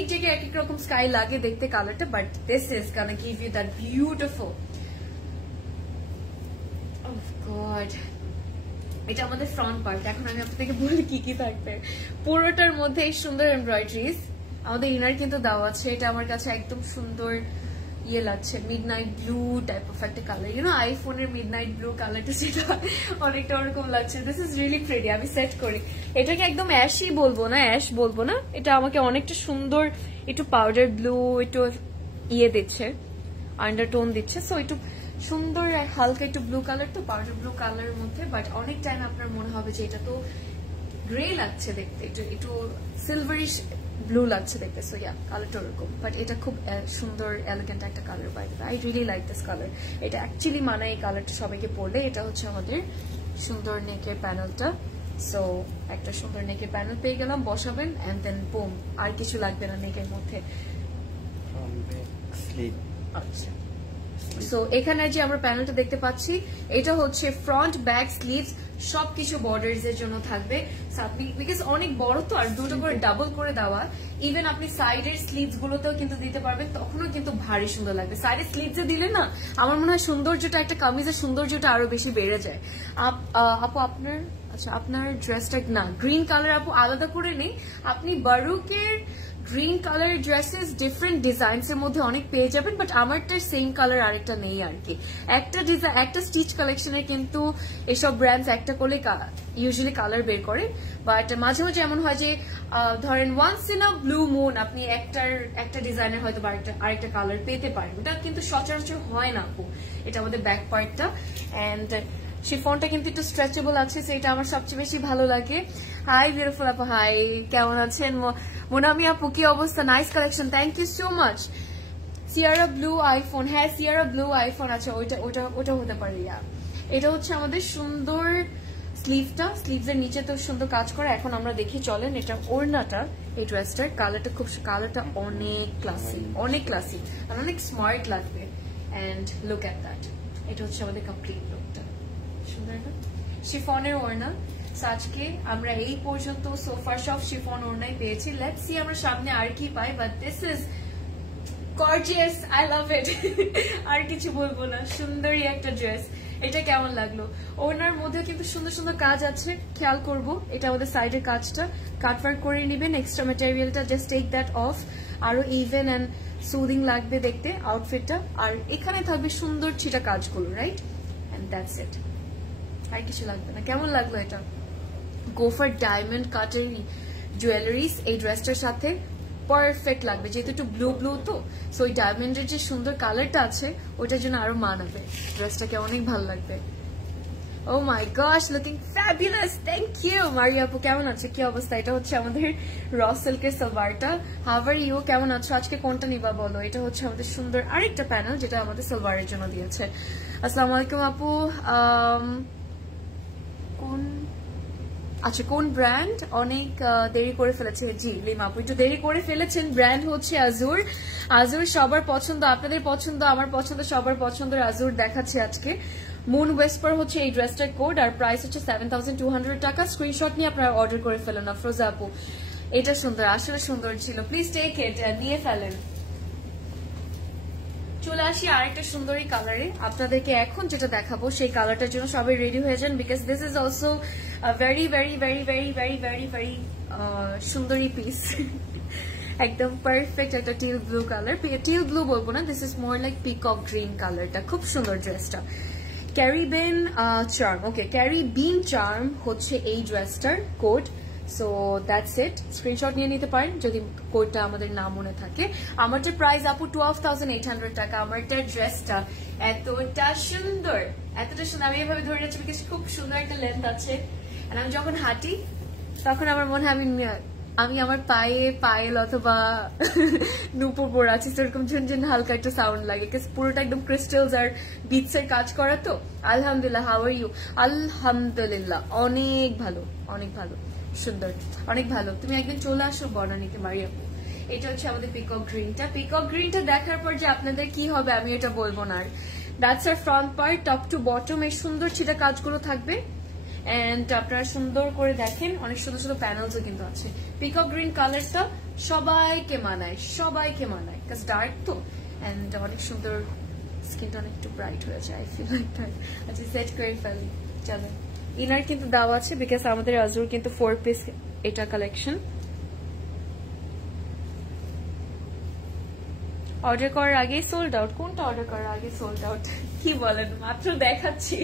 এক জায়গায় এক এক রকম স্কাই লাগে দেখতে কালারটা, but this is gonna give you that beautiful. Oh god, এটা আমাদের ফ্রন্ট পার্ট। এখন আমি আপনাদেরকে বলি কি কি থাকবে। পুরোটার মধ্যে এই সুন্দর এমব্রয়ডারিজ, আমাদের ইনার কিন্তু দেওয়া আছে। এটা আমার কাছে একদম সুন্দর ইয়ে লাগছে, মিডনাইট ব্লু টাইপ অফ একটা কালার, ইউনো আইফোনের মিডনাইট ব্লু কালারটা, সেটা অনেকটা ওরকম লাগছে। This is really pretty. আমি সেট করি এটাকে, একদম অ্যাশই বলবো না, অ্যাশ বলবো না, এটা আমাকে অনেকটা সুন্দর একটু পাউডার ব্লু একটু ইয়ে দিচ্ছে, আন্ডারটোন দিচ্ছে। সো একটু সুন্দর হালকা একটু ব্লু কালার, তো পাউডার ব্লু কালারের মধ্যে, বাট অনেক টাইম আপনার মনে হবে যে এটা তো গ্রে লাগছে দেখতে, একটু সিলভারিশ ব্লু লাগছে দেখতে। সো ইয়া, কালারটা ওরকম, বাট এটা খুব সুন্দর এলিগেন্ট একটা colour. By the way, I really like this colour. এটা অ্যাকচুয়ালি মানায় এই কালারটা সবাইকে পরলে। এটা হচ্ছে আমাদের সুন্দর নেকের প্যানেলটা। সো একটা সুন্দর নেকের প্যানেল পেয়ে গেলাম, বসাবেন এন্ড দেন বুম, আর কিছু লাগবে না নেকের মধ্যে। আচ্ছা, সো এখানে যে আমরা প্যানেলটা দেখতে পাচ্ছি, এটা হচ্ছে ফ্রন্ট ব্যাক স্লিভস সবকিছু বর্ডার্স এর জন্য থাকবে, বিকজ অনেক বড় তো, আর দুটো করে ডাবল করে দেওয়া। ইভেন আপনি সাইডের স্লিভস গুলোতেও কিন্তু দিতে পারবেন, তখনও কিন্তু ভারী সুন্দর লাগবে। সাইডের স্লিভস দিলে না, আমার মনে হয় সৌন্দর্যটা, একটা কামিজের সৌন্দর্যটা আরো বেশি বেড়ে যায়। আপু আপনার, আচ্ছা আপনার ড্রেসটা না গ্রিন কালার, আপু আলাদা করে নেই। আপনি বারুকের green colour dresses different designs এর মধ্যে অনেক পেয়ে যাবেন, বাট আমারটার সেম কালার আরেকটা নেই আর কি। একটা স্টিচ কালেকশনে কিন্তু এসব ব্র্যান্ডস একটা করলে ইউজুয়ালি কালার বের করে, বাট মাঝে মাঝে এমন হয় যে ধরেন once in a blue moon আপনি একটা ডিজাইনের হয়তো আরেকটা কালার পেতে পারেন, ওটা কিন্তু সচরাচর হয় না আপু। এটা আমাদের ব্যাক পার্টটা, অ্যান্ড শিফনটা কিন্তু একটু স্ট্রেচেবল আছে, সেটা আমার সবচেয়ে বেশি ভালো লাগে। হাই বিউটিফুল আপু, হাই, কেমন আছেন মোনামি আপু? কি অবস্থা? Nice collection, thank you so much. Sierra blue iPhone, হ্যাঁ সিয়ারা ব্লু আইফোন আছে, ওটা হতে পারে। এটা হচ্ছে আমাদের সুন্দর স্লিভটা, স্লিভস এর নিচে তো সুন্দর কাজ করা। এখন আমরা দেখি চলেন এটা ওড়নাটা, এই ড্রেসটার কালারটা অনেক ক্লাসি, অনেক ক্লাসি আর অনেক স্মার্ট লাগবে। এন্ড লুক এট দ্যাট, এটা হচ্ছে আমাদের কমপ্লিট লুকটা, সুন্দর না? শিফনের ওড়না। আজকে আমরা এই পর্যন্ত সোফার সব শিফন ওড়নাই পেয়েছি। লেটস সি আমরা সামনে আর কি পাই, but this is gorgeous, I love it. আর কিছু বলবো না, সুন্দরই একটা ড্রেস। এটা কেমন লাগলো? ওনার মধ্যে কিন্তু সুন্দর সুন্দর কাজ আছে, খেয়াল করবো। এটা আমাদের সাইডের কাজটা কাটওয়ার্ক করে নিবেন, এক্সট্রা ম্যাটেরিয়ালটা জাস্ট টেক দ্যাট অফ। আরো ইভেন এন্ড সুদিং লাগবে দেখতে আউটফিটটা। আর এখানে থাকবে সুন্দর ছিটা কাজগুলো, রাইট? এন্ড দ্যাটস ইট, আর কিছু লাগবে না। কেমন লাগলো এটা? গোফার ডায়মন্ড কাটের জুয়েলারিস এই ড্রেসটার সাথে পারফেক্ট লাগবে, যেহেতু একটু ব্লু ব্লু তো, সো ওই ডায়মন্ডের যে সুন্দর কালারটা আছে ওটার জন্য আরো মানাবে ড্রেসটাকে, অনেক ভালো লাগবে। Oh my gosh, looking fabulous, thank you. Maria আপু কেমন আছে? কি অবস্থা? এটা হচ্ছে আমাদের র সিল্কের সালোয়ারটা। হাউ আর ইউ, কেমন আছো? আজকে কোনটা নিবা বলো? এটা হচ্ছে আমাদের সুন্দর আরেকটা প্যানেল যেটা আমাদের সালোয়ারের জন্য দিয়েছে। আসসালামু আলাইকুম আপু। কোন আচ্ছা কোন ব্র্যান্ড? অনেক দেরি করে ফেলেছে। জি লিমা আপু একটু দেরি করে ফেলেছেন। ব্র্যান্ড হচ্ছে আজুর। আজুর সবার পছন্দ, আপনাদের পছন্দ, আমার পছন্দ, সবার পছন্দের আজুর দেখাচ্ছি আজকে। মুন ওয়েস্পার হচ্ছে এই ড্রেসটার কোড, আর প্রাইস হচ্ছে 7200 টাকা। স্ক্রিনশট নিয়ে আপনারা অর্ডার করে ফেলেন। আফরোজা আপু এটা সুন্দর, আসলে সুন্দর ছিল, প্লিজ টেক ইট, নিয়ে ফেলেন। চলে আসি আরেকটা সুন্দরী কালারে। আপনাদেরকে এখন যেটা দেখাবো সেই কালারটার জন্য সবাই রেডি হয়ে যান, because this is also very very very very very very very সুন্দরী পিস। একদম পারফেক্ট একটা teal blue colour, teal blue বলবো না, this is more like peacock green কালারটা। খুব সুন্দর ড্রেসটা। ক্যারিবিন চার্ম, ওকে ক্যারিবিন চার্ম হচ্ছে এই ড্রেসটার code. So that's it, screenshot নিয়ে নিতে পারেন যদি কোডটা আমাদের না মনে থাকে। আমারটা প্রাইস আপু 12,800 টাকা। আমারটা ড্রেসটা এতটা সুন্দর, এতটা সুন্দর, আমি এভাবে ধরে যাচ্ছি বিকজ খুব সুন্দর একটা লেন্থ আছে। আর আমি যখন হাঁটি তখন আমার মনে হয় আমি আমার পায়ে পায়েল অথবা নুপুর পরে আছি, সেরকম ঝুনঝুন হালকা একটা সাউন্ড লাগে, পুরোটা একদম ক্রিস্টালস আর বিটস এর কাজ করা তো। আলহামদুলিল্লাহ, হাউ আর ইউ? আলহামদুলিল্লাহ অনেক ভালো, অনেক ভালো, সুন্দর, অনেক ভালো। তুমি একদিন চলে আসো বনানীতে মারিয়া। এটা হচ্ছে আমাদের পিকক গ্রিনটা। পিকক গ্রিনটা দেখার পর যে আপনাদের কি হবে আমি এটা বলবো না। আর that's our front part, top to bottom এই সুন্দর ছিটা কাজগুলো থাকবে। এন্ড আপনারা সুন্দর করে দেখেন, অনেক সুন্দর সুন্দর প্যানেলসও কিন্তু আছে। পিকক গ্রিন কালারটা সবাইকে মানায়, সবাইকে মানায়, কাজ ডার্ক তো। এন্ড অনেক সুন্দর, স্কিনটা অনেক একটু ব্রাইট হয়ে যায়, আই ফিল লাইক দ্যাট। আচ্ছা সেট করে ফেলি, চলো। ইনার কিন্তু দেওয়া আছে বিকজ আমাদের আজুর কিন্তু 4 পিস এটা কালেকশন। অর্ডার করার আগে সোল্ড আউট। কোনটা অর্ডার করার আগে সোল্ড আউট? কি বলেন, মাত্র দেখাচ্ছি।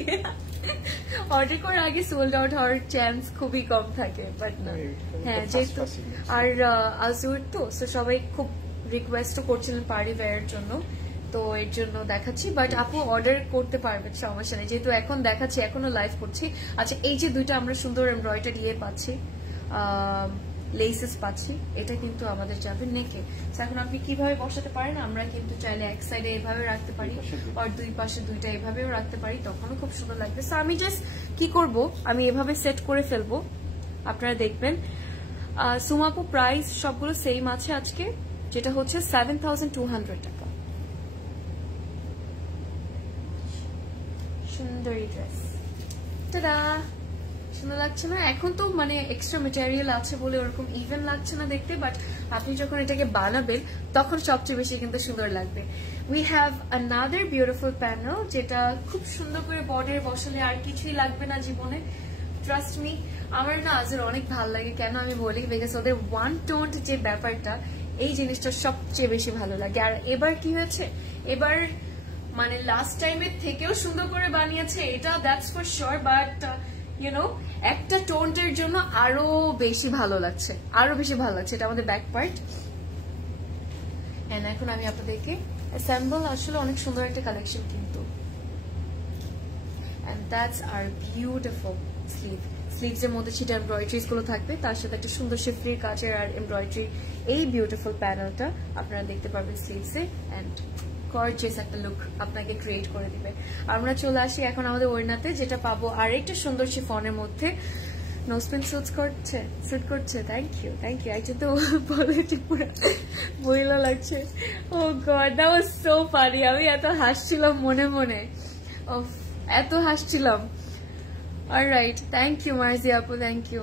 অর্ডার করার আগে সোল্ড আউট হওয়ার চান্স খুবই কম থাকে, বাট না, হ্যাঁ যেহেতু আর আজুর তো সবাই খুব রিকোয়েস্টও করছিলেন পার্টি ওয়্যারের জন্য, তো এর জন্য দেখাচ্ছি। বাট আপু অর্ডার করতে পারবেন, সমস্যা নেই, যেহেতু এখন দেখাচ্ছি, এখনো লাইভ করছি। আচ্ছা এই যে দুইটা আমরা সুন্দর এমব্রয়ডারি দিয়ে পাচ্ছি, লেসেস পাচ্ছি, এটা কিন্তু আমাদের যাবে নেকে। এখন আপনি কিভাবে বসাতে পারেন, আমরা কিন্তু চাইলে এক সাইডে এভাবে রাখতে পারি, আর দুই পাশে দুইটা এভাবেও রাখতে পারি, তখনও খুব সুন্দর লাগবে। সো আমি জাস্ট কি করব, আমি এভাবে সেট করে ফেলবো, আপনারা দেখবেন। সুমাপু প্রাইস সবগুলো সেম আছে আজকে, যেটা হচ্ছে 7200 টাকা। সুন্দরী ড্রেস, টাটা। সুন্দর লাগছে না? এখন তো মানে এক্সট্রা মেটেরিয়াল আছে বলে ওরকম ইভেন লাগছে না দেখতে, বাট আপনি যখন এটাকে বানাবেন তখন সবচেয়ে বেশি কিন্তু সুন্দর লাগবে। We have another beautiful panel, যেটা খুব সুন্দর করে বর্ডার বসালে আর কিছুই লাগবে না জীবনে, ট্রাস্ট মি। আমার না আজের অনেক ভালো লাগে, কেন আমি বলি, বিকজ ওদের ওয়ান টোন্ড যে ব্যাপারটা, এই জিনিসটা সবচেয়ে বেশি ভালো লাগে। আর এবার কি হয়েছে, এবার মানে লাস্ট টাইমের থেকেও সুন্দর করে বানিয়েছে এটা, that's for sure. But YONO একটা টোনটার জন্য আরো বেশি ভালো লাগছে, আরো বেশি ভালো লাগছে। এটা আমাদের ব্যাক পার্ট। এন্ড এখন আমি আপনাদেরকে অ্যাসেম্বল, আসলে অনেক সুন্দর একটা কালেকশন কিন্তু। And that's our beautiful sleeve. Sleeves এর মধ্যে ছিটা এমব্রয়ডারিজ গুলো থাকবে, তার সাথে একটা সুন্দর শিফলির কাজের আর এমব্রয়ডারি এই বিউটিফুল প্যানেলটা আপনারা দেখতে পারবেন স্লিভসে, এন্ড গর্জিয়াস একটা লুক আপনাকে ক্রিয়েট করে দিবে। আমরা চলে আসি এখন আমাদের ওড়নাতে, যেটা পাবো আরেকটা সুন্দর শিফনের মধ্যে। নোজপিন স্যুট করছে। থ্যাংক ইউ একজন তো বলেছি পুরো মহিলা লাগছে। Oh god, that was so funny. আমি এত হাসছিলাম মনে মনে, এত হাসছিলাম। অলরাইট, থ্যাংক ইউ মার্জি আপু, thank you.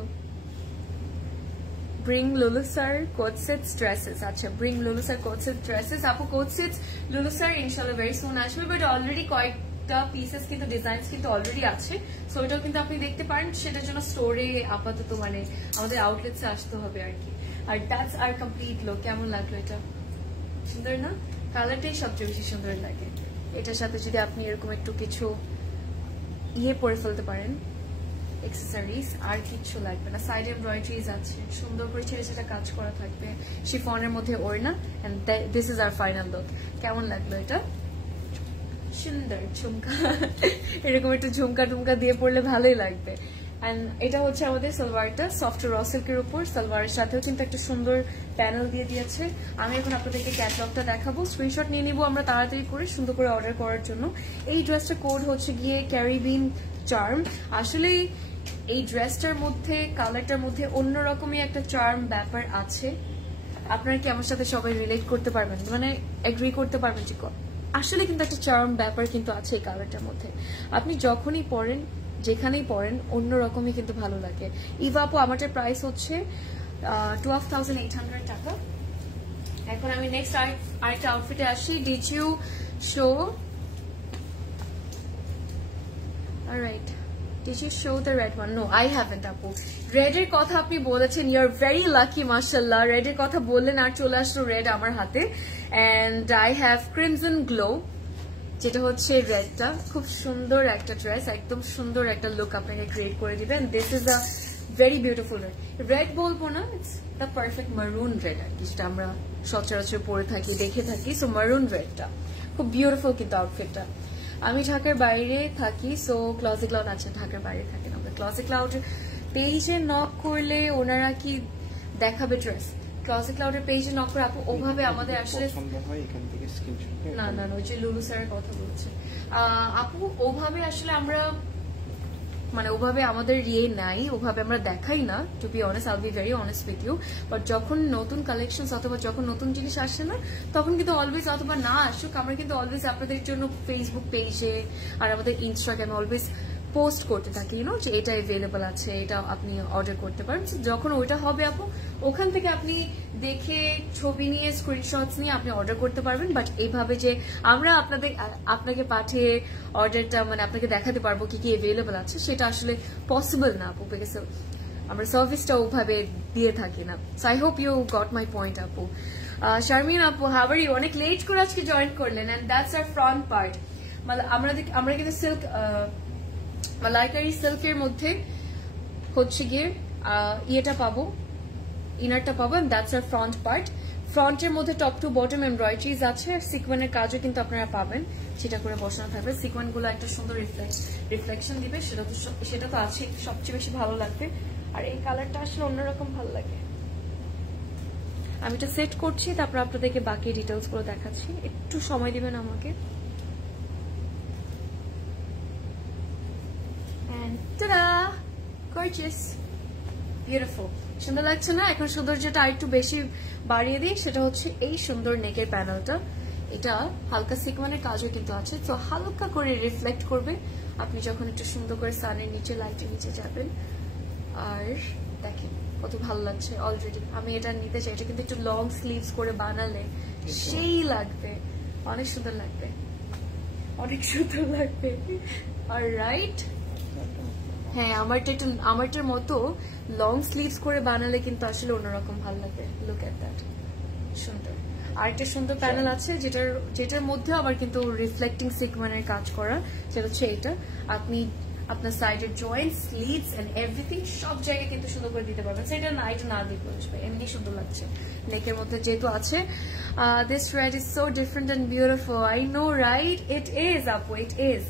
Bring Lulu sir coat sets dresses. আচ্ছা, bring Lulu sir coat set dresses. আপু কোট সেটস লুলু স্যার ইনশাল্লাহ ভেরি সুন আসবে, বাট অলরেডি কয়েকটা পিসেস কিন্তু ডিজাইনস কিন্তু অলরেডি আছে, সো এটাও কিন্তু আপনি দেখতে পারেন। সেটার জন্য স্টোরে আপাতত মানে আমাদের আউটলেটসে আসতে হবে আর কি। আর দ্যাটস আর কমপ্লিট লুক। কেমন লাগলো এটা? সুন্দর না? কালারটাই সবচেয়ে বেশি সুন্দর লাগে। এটার সাথে যদি আপনি এরকম একটু কিছু পরে ফেলতে পারেন, এক্সেসরিজ, আর কিচ্ছু লাগবে না। সাইড এমব্রয়ডারিজ আছে, সুন্দর করে ছেড়ে ছেড়ে কাজ করা থাকবে, শিফনের মধ্যে ওড়না, and this is our final look. কেমন লাগলো এটা? সুন্দর ঝুমকা, এরকম একটু ঝুমকা টুমকা দিয়ে পড়লে ভালোই লাগবে। এন্ড এটা হচ্ছে আমাদের সালোয়ারটা, সফট র সিল্কের উপর। সালোয়ারের সাথেও কিন্তু একটা সুন্দর প্যানেল দিয়ে দিয়েছে। আমি এখন আপনাদেরকে ক্যাটালগটা দেখাবো, স্ক্রিনশট নিয়ে নিবো আমরা তাড়াতাড়ি করে সুন্দর করে অর্ডার করার জন্য। এই ড্রেসটা কোড হচ্ছে গিয়ে ক্যারিবিন চার্ম। আসলে এই ড্রেসটার মধ্যে, কালারটার মধ্যে অন্যরকমই একটা চার্ম ব্যাপার আছে। আপনারা কি আমার সাথে সবাই রিলেট করতে পারবেন, মানে এগ্রি করতে পারবেন যে আসলে কিন্তু একটা চার্ম ব্যাপার কিন্তু আছে এই কালারটার মধ্যে। আপনি যখনই পরেন, যেখানেই পরেন, অন্যরকমই কিন্তু ভালো লাগে। ইভা আপু, আমাদের প্রাইস হচ্ছে 12,800 টাকা। এখন আমি নেক্সট আরেকটা আউটফিটে আসি। Did you show? Alright, did you show the red one? No, I haven't আপু। রেড এর কথা আপনি বলেছেন, ইউ আর ভেরি লাকি মাশাআল্লাহ। রেড এর কথা বললেন আর চলে আসলো রেড আমার হাতে। And I have crimson glow, যেটা হচ্ছে রেডটা। খুব সুন্দর একটা ড্রেস, একদম সুন্দর একটা লুক আপনাকে ক্রিয়েট করে দিবে। And this is a very beautiful red. Red বলবো না, it's the perfect maroon red আর কি, যেটা আমরা সচরাচর পরে থাকি, দেখে থাকি। সো মারুন রেডটা খুব বিউটিফুল কিন্তু আউটফিটটা। আমি ঢাকার বাইরে থাকি, সো ক্লজেট ক্লাউড আছে, ঢাকার বাইরে থাকেন আমরা। ক্লজেট ক্লাউড পেজে নক করলে ওনারা কি দেখাবে ড্রেস? ক্লজেট ক্লাউডের পেজে নক করে আপু ওভাবে আমাদের আসলে না না ওই যে লুলু স্যারের কথা বলছে আপু, ওভাবে আসলে আমরা মানে ওভাবে আমাদের নাই, ওভাবে আমরা দেখাই না। To be honest, I'll be very honest with you. But যখন নতুন কালেকশন অথবা যখন নতুন জিনিস আসে না, তখন কিন্তু অলওয়েজ, অথবা না আসুক, আমরা কিন্তু অলওয়েজ আপনাদের জন্য ফেসবুক পেজে আর আমাদের ইনস্টাগ্রামে অলওয়েজ পোস্ট করতে থাকি, যে এটা অ্যাভেলেবল আছে, এটা আপনি অর্ডার করতে পারেন। যখন ওইটা হবে আপু, ওখান থেকে আপনি দেখে ছবি নিয়ে, স্ক্রিনশটস নিয়ে আপনি অর্ডার করতে পারবেন। বাট এইভাবে যে আমরা আপনাকে পাঠিয়ে অর্ডারটা মানে আপনাকে দেখাতে পারবো কি কি অ্যাভেলেবল আছে, সেটা আসলে পসিবল না আপু, বিকজ আমরা সার্ভিসটা ওভাবে দিয়ে থাকি না। So I hope you got my point আপু। শারমিন আপু, হাউ আর ইউ? অনেক লেট করে আজকে জয়েন করলেন। And that's our front part. আমরা কিন্তু সিল্ক, মালাইকারি সিল্কের মধ্যে হচ্ছে গিয়ে ইয়েটা পাবো, ইনারটা পাবো, and that's our front part. ফ্রন্টের মধ্যে টপ টু বটম এমব্রয়ডারিজ আছে, আর সিকোয়েনের কাজও কিন্তু আপনারা পাবেন, সেটা করে বসানো থাকবে। সিকোয়েন গুলো একটা সুন্দর রিফ্লেকশন দিবে, সেটা তো আছে, সবচেয়ে বেশি ভালো লাগবে। আর এই কালারটা আসলে অন্যরকম ভালো লাগে। আমি এটা সেট করছি, তারপর আপনাদেরকে বাকি ডিটেলস গুলো দেখাচ্ছি। একটু সময় দিবেন আমাকে। Ta-da! Gorgeous! Beautiful! সুন্দর লাগছে না? এখন সৌন্দর্যটা আরেকটু বেশি বাড়িয়ে দিই, সেটা হচ্ছে এই সুন্দর নেকের প্যানেলটা। এটা হালকা সিকোয়েনের কাজও কিন্তু আছে, তো হালকা করে রিফ্লেক্ট করবে আপনি যখন একটু সুন্দর করে সানের নিচে, লাইটের নিচে যাবেন। আর দেখেন কত ভালো লাগছে অলরেডি। আমি এটা নিতে চাই। এটা কিন্তু একটু লং স্লিভস করে বানালে সেই লাগবে, অনেক সুন্দর লাগবে, অনেক সুন্দর লাগবে। অলরাইট, হ্যাঁ, আমারটার মতো লং স্লিভস করে বানালে কিন্তু আসলে অন্যরকম ভালো লাগে। লুক এট দ্যাট, সুন্দর। আরেকটা সুন্দর প্যানেল আছে, যেটার মধ্যে আবার কিন্তু রিফ্লেক্টিং সিকোয়েনের কাজ করা, সেটা হচ্ছে এটা। আপনি আপনার সাইডের জয়েন্ট, স্লিভস এন্ড এভরিথিং সব জায়গায় কিন্তু সুন্দর করে দিতে পারবেন। সেটা না, এটা না দিয়ে বসবে, এমনি সুন্দর লাগছে। নেকের মধ্যে যেহেতু আছে, this red is so different and beautiful. I know, right? It is আপু, it is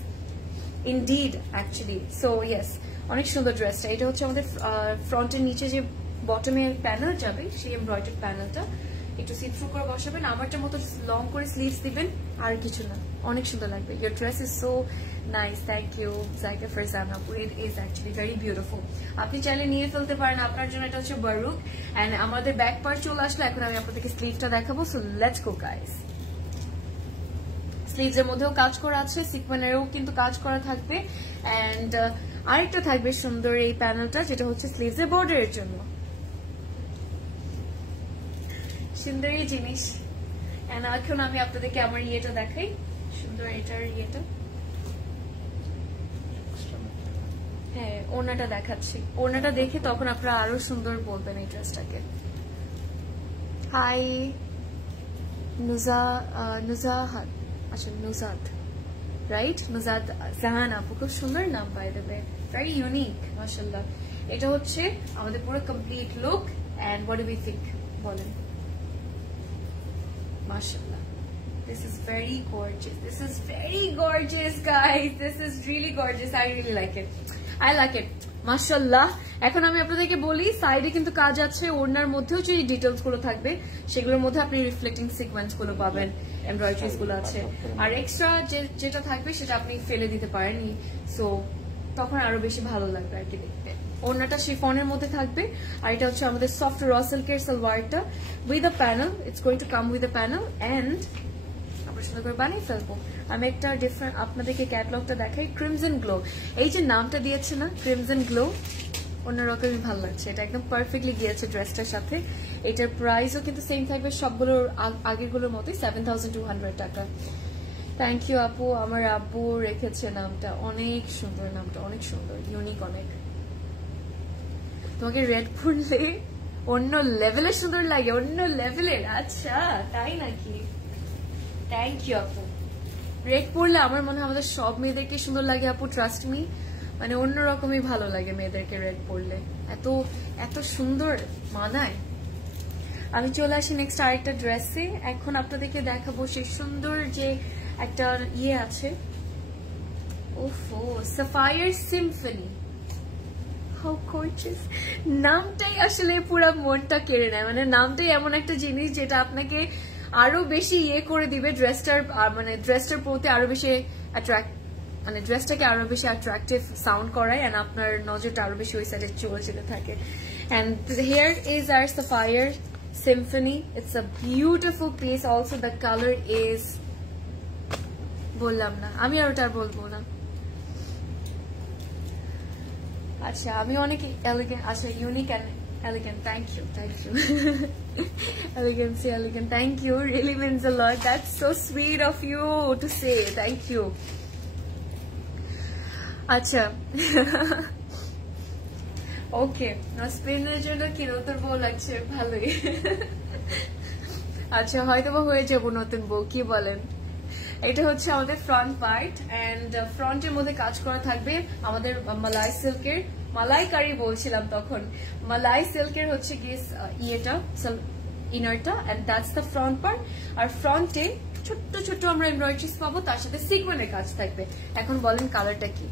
indeed actually. So yes, অনেক সুন্দর ড্রেসটা। এটা হচ্ছে আমাদের ফ্রন্টের নিচে যে বটমে প্যানেল যাবে সেই এমব্রয়ডারি প্যানেলটা একটু সি থ্রু করে বসাবেন, আমারটার মতো লং করে স্লিভস দিবেন, আর কিছু না, অনেক সুন্দর লাগবে। Your dress is so nice, thank you Zaika Farzana আপু, it is actually very beautiful. আপনি চাইলে নিয়ে ফেলতে পারেন আপনার জন্য। এটা হচ্ছে বারুক এন্ড আমাদের ব্যাক পার্ট চলে আসলে এখন আমি আপনাদেরকে স্লিভটা দেখাবো। So let's go guys. স্লিভসের মধ্যেও কাজ করা আছে, সিকোয়েন্সেরও কিন্তু কাজ করা থাকবে এন্ড আরেকটা থাকবে সুন্দর এই প্যানেলটা যেটা হচ্ছে স্লিভসের বর্ডারের জন্য। সুন্দর এই জিনিস। এন্ড এখন আমি আপনাদেরকে আমার ইয়েটা দেখাই, সুন্দর এটার ইয়েটা। হ্যাঁ, ওড়নাটা দেখাচ্ছি, ওড়নাটা দেখে তখন আপনারা আরো সুন্দর বলবেন এই ড্রেসটাকে। হাই নুজাহাদ, আচ্ছা নুজাদ, রাইট? নুজাদ জাহান আপু, খুব সুন্দর নাম by the way, very unique মাশাআল্লাহ। এটা হচ্ছে আমাদের পুরো complete look and what do we think বলেন? মাশাআল্লাহ, this is very gorgeous, this is very gorgeous guys, this is really gorgeous, I really like it, I like it মাশাআল্লাহ। এখন আমি আপনাদেরকে বলি সাইডে কিন্তু কাজ আছে, ওড়নার মধ্যেও যে ডিটেইলস গুলো থাকবে সেগুলোর মধ্যে আপনি রিফ্লেক্টিং সিকোয়েন্স গুলো পাবেন, এমব্রয়ডারিজ গুলো আছে, আর এক্সট্রা যেটা থাকবে সেটা আপনি ফেলে দিতে পারেন, সো তখন আরো বেশি ভালো লাগবে আর কি দেখতে। ওড়নাটা শিফনের মধ্যে থাকবে আর এটা হচ্ছে আমাদের সফট র সিল্কের সালোয়ারটা with a panel, it's going to come with a panel and আমরা সুন্দর করে বানিয়ে ফেলবো। আমি একটা ডিফারেন্ট আপনাদেরকে ক্যাটালগটা দেখাই, ক্রিমজন গ্লো, এই যে নামটা দিয়েছে না ক্রিমজন গ্লো, অন্যরকমই ভালো লাগছে, এটা একদম পারফেক্টলি গিয়েছে ড্রেসটার সাথে। এটার প্রাইসও কিন্তু সেম থাকবে সবগুলোর আগের গুলোর মতোই, 7200 টাকা। থ্যাংক ইউ আপু, আমার আব্বু রেখেছে নামটা, অনেক সুন্দর নামটা, অনেক সুন্দর, ইউনিক অনেক। তোমাকে রেড পরলে অন্য লেভেলের সুন্দর লাগে, অন্য লেভেলের। আচ্ছা তাই নাকি? থ্যাংক ইউ আপু। রেড পরলে আমার মনে হয় আমাদের সব মেয়েদেরকে সুন্দর লাগে আপু, ট্রাস্ট মি, মানে অন্যরকমই ভালো লাগে মেয়েদেরকে রেড পরলে, এত এত সুন্দর মানায়। আমি চলে আসি নেক্সট আরেকটা ড্রেসে। এখন আপনাদেরকে দেখাবো সেই সুন্দর যে একটা ইয়ে আছে, ওফো, সাফায়ার সিম্ফনি, হাউ গর্জিয়াস। নামটাই আসলে পুরো মনটা কেড়ে নেয়, মানে নামটাই এমন একটা জিনিস যেটা আপনাকে আরো বেশি ইয়ে করে দিবে ড্রেসটার, মানে ড্রেসটার প্রতি আরো বেশি অ্যাট্রাক্ট, মানে ড্রেসটাকে আরো বেশি অ্যাট্রাকটিভ সাউন্ড করায় এন্ড আপনার নজরটা আরো বেশি ওই সাইডে চলে যেতে থাকে। And here is our sapphire symphony, it's a beautiful piece, also the colour is, বললাম না আমি আর ওটা বলবো না। আচ্ছা আমি অনেক এলিগেন্ট, আচ্ছা unique and elegant, thank you elegant, thank you, really means a lot, that's so sweet of you to say, thank you. আচ্ছা ওকে, স্পেনের জন্য কি নতুন বউ লাগছে? ভালোই। আচ্ছা হয়তো বা হয়ে যাবো নতুন বউ, কি বলেন? এটা হচ্ছে আমাদের ফ্রন্ট পার্ট এন্ড ফ্রন্টের মধ্যে কাজ করা থাকবে আমাদের মালাই সিল্কের, মালাইকারি বলছিলাম তখন, মালাই সিল্কের হচ্ছে গিয়ে ইয়েটা ইনারটা and that's the front part. আর ফ্রন্টে ছোট্ট ছোট্ট আমরা এমব্রয়ডারিজ পাবো, তার সাথে সিকোয়েন্সের কাজ থাকবে। এখন বলেন কালারটা কি?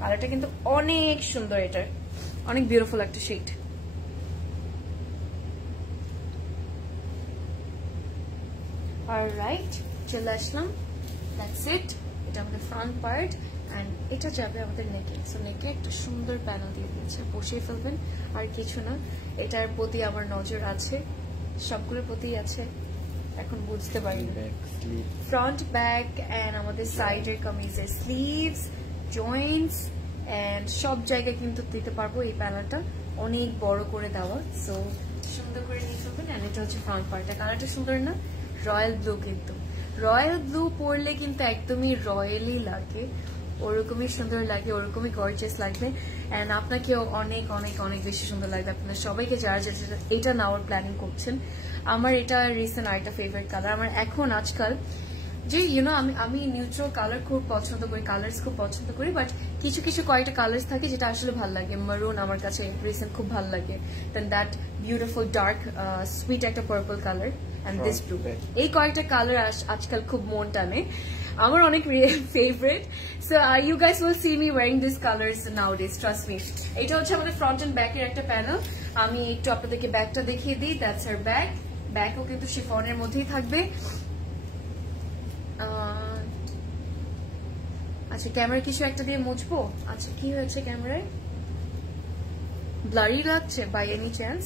কালারটা কিন্তু অনেক সুন্দর, এটার অনেক বিউটিফুল একটা শেড। অলরাইট, চলে আসলাম, দ্যাটস ইট। এটা আমাদের ফ্রন্ট পার্ট এন্ড এটা যাবে আমাদের নেকে। সো নেকে একটা সুন্দর প্যানেল দিয়ে দিয়েছে, বসিয়ে ফেলবেন, আর কিছু না। এটার প্রতি আমার নজর আছে, সবগুলোর প্রতি আছে, এখন বুঝতে পারি। ফ্রন্ট ব্যাক এন্ড আমাদের সাইডের কামিজের স্লিভস, জয়েন্টস এন্ড সব জায়গায় কিন্তু দিতে পারবো। এই প্যানেলটা অনেক বড় করে দেওয়া, সো সুন্দর করে নিয়ে ফেলবেন। এন্ড এটা হচ্ছে ফ্রন্ট পার্টটা, কালারটা সুন্দর না? রয়্যাল ব্লু, কিন্তু রয়্যাল ব্লু পরলে কিন্তু একদমই রয়্যালি লাগে, ওরকমই সুন্দর লাগে, ওরকমই গর্জিয়াস লাগবে এন্ড আপনাকেও অনেক অনেক অনেক বেশি সুন্দর লাগবে। আপনার সবাইকে যারা এটা নেওয়ার প্ল্যানিং করছেন, আমার এটা রিসেন্ট আরেকটা ফেভারিট কালার আমার এখন আজকাল, যে ইউনো আমি নিউট্রাল কালার খুব পছন্দ করি, কালার্স খুব পছন্দ করি, বাট কিছু কিছু কয়েকটা কালার্স থাকে যেটা আসলে ভালো লাগে। মারুন আমার কাছে রিসেন্ট খুব ভালো লাগে, দেন দ্যাট বিউটিফুল ডার্ক সুইট একটা purple colour, and this blue. এই কয়েকটা কালার আজকাল খুব মন টানে, আমার অনেক favourite. So you guys will see me wearing these colors nowadays, trust me. এটা হচ্ছে আমাদের ফ্রন্ট এন্ড ব্যাক এর একটা প্যানেল। আমি একটু আপনাদেরকে ব্যাকটা দেখিয়ে দিই। That's her back. ব্যাকও কিন্তু শিফনের মধ্যেই থাকবে। আচ্ছা, ক্যামেরা কিছু একটা দিয়ে মুছবো। আচ্ছা, কি হয়েছে ক্যামেরায়? ব্লারি লাগছে বাই এনি চান্স?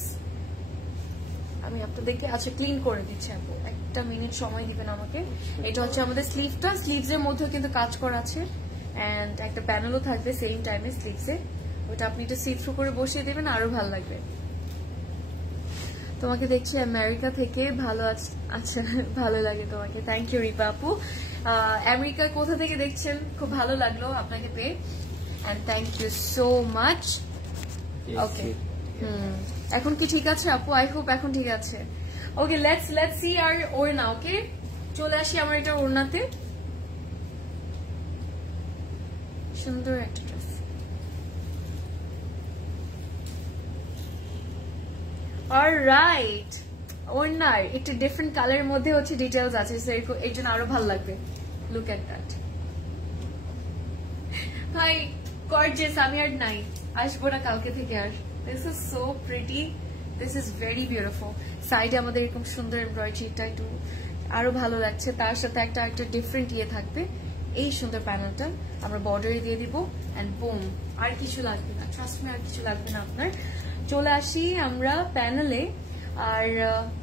আমি আপনাদেরকে আচ্ছা ক্লিন করে দিচ্ছি আপু, একটা মিনিট সময় দিবেন আমাকে। এটা হচ্ছে আমাদের স্লিভটা, স্লিভস এর মধ্যেও কিন্তু কাজ করা আছে এন্ড একটা প্যানেলও থাকবে সেম টাইমে স্লিভসে। ওটা আপনি একটু সি থ্রু করে বসিয়ে দিবেন, আরো ভালো লাগবে। তোমাকে দেখছি আমেরিকা থেকে, ভালো আচ্ছা ভালো লাগে তোমাকে, থ্যাংক ইউ রিপা আপু। আমেরিকা কোথা থেকে দেখছেন? খুব ভালো লাগলো আপনাকে পেয়ে and thank you so much. Okay, এখন কি ঠিক আছে আপু? আই হোপ এখন ঠিক আছে। ওকে, লেটস সি আর ওড়না। ওকে, চলে আসি আমার এটা ওড়নাতে। সুন্দর একটা ড্রেস। অলরাইট, ওড়নার একটু ডিফারেন্ট কালারের মধ্যে হচ্ছে ডিটেলস আছে, এর জন্য আরো ভালো লাগবে। লুক এট দ্যাট ভাই, গর্জিয়াস। আমি আর নাই, আসবো না কালকে থেকে আর। This is so pretty. This is very beautiful. সাইডে আমাদের এরকম সুন্দর এমব্রয়ডারিটা একটু আরো ভালো লাগছে, তার সাথে একটা ডিফারেন্ট ইয়ে থাকবে। এই সুন্দর প্যানেলটা আমরা বর্ডারে দিয়ে দিব এন্ড বুম, আর কিছু লাগবে না, ট্রাস্ট মি, আর কিছু লাগবে না আপনার। চলে আসি আমরা প্যানেলে, আর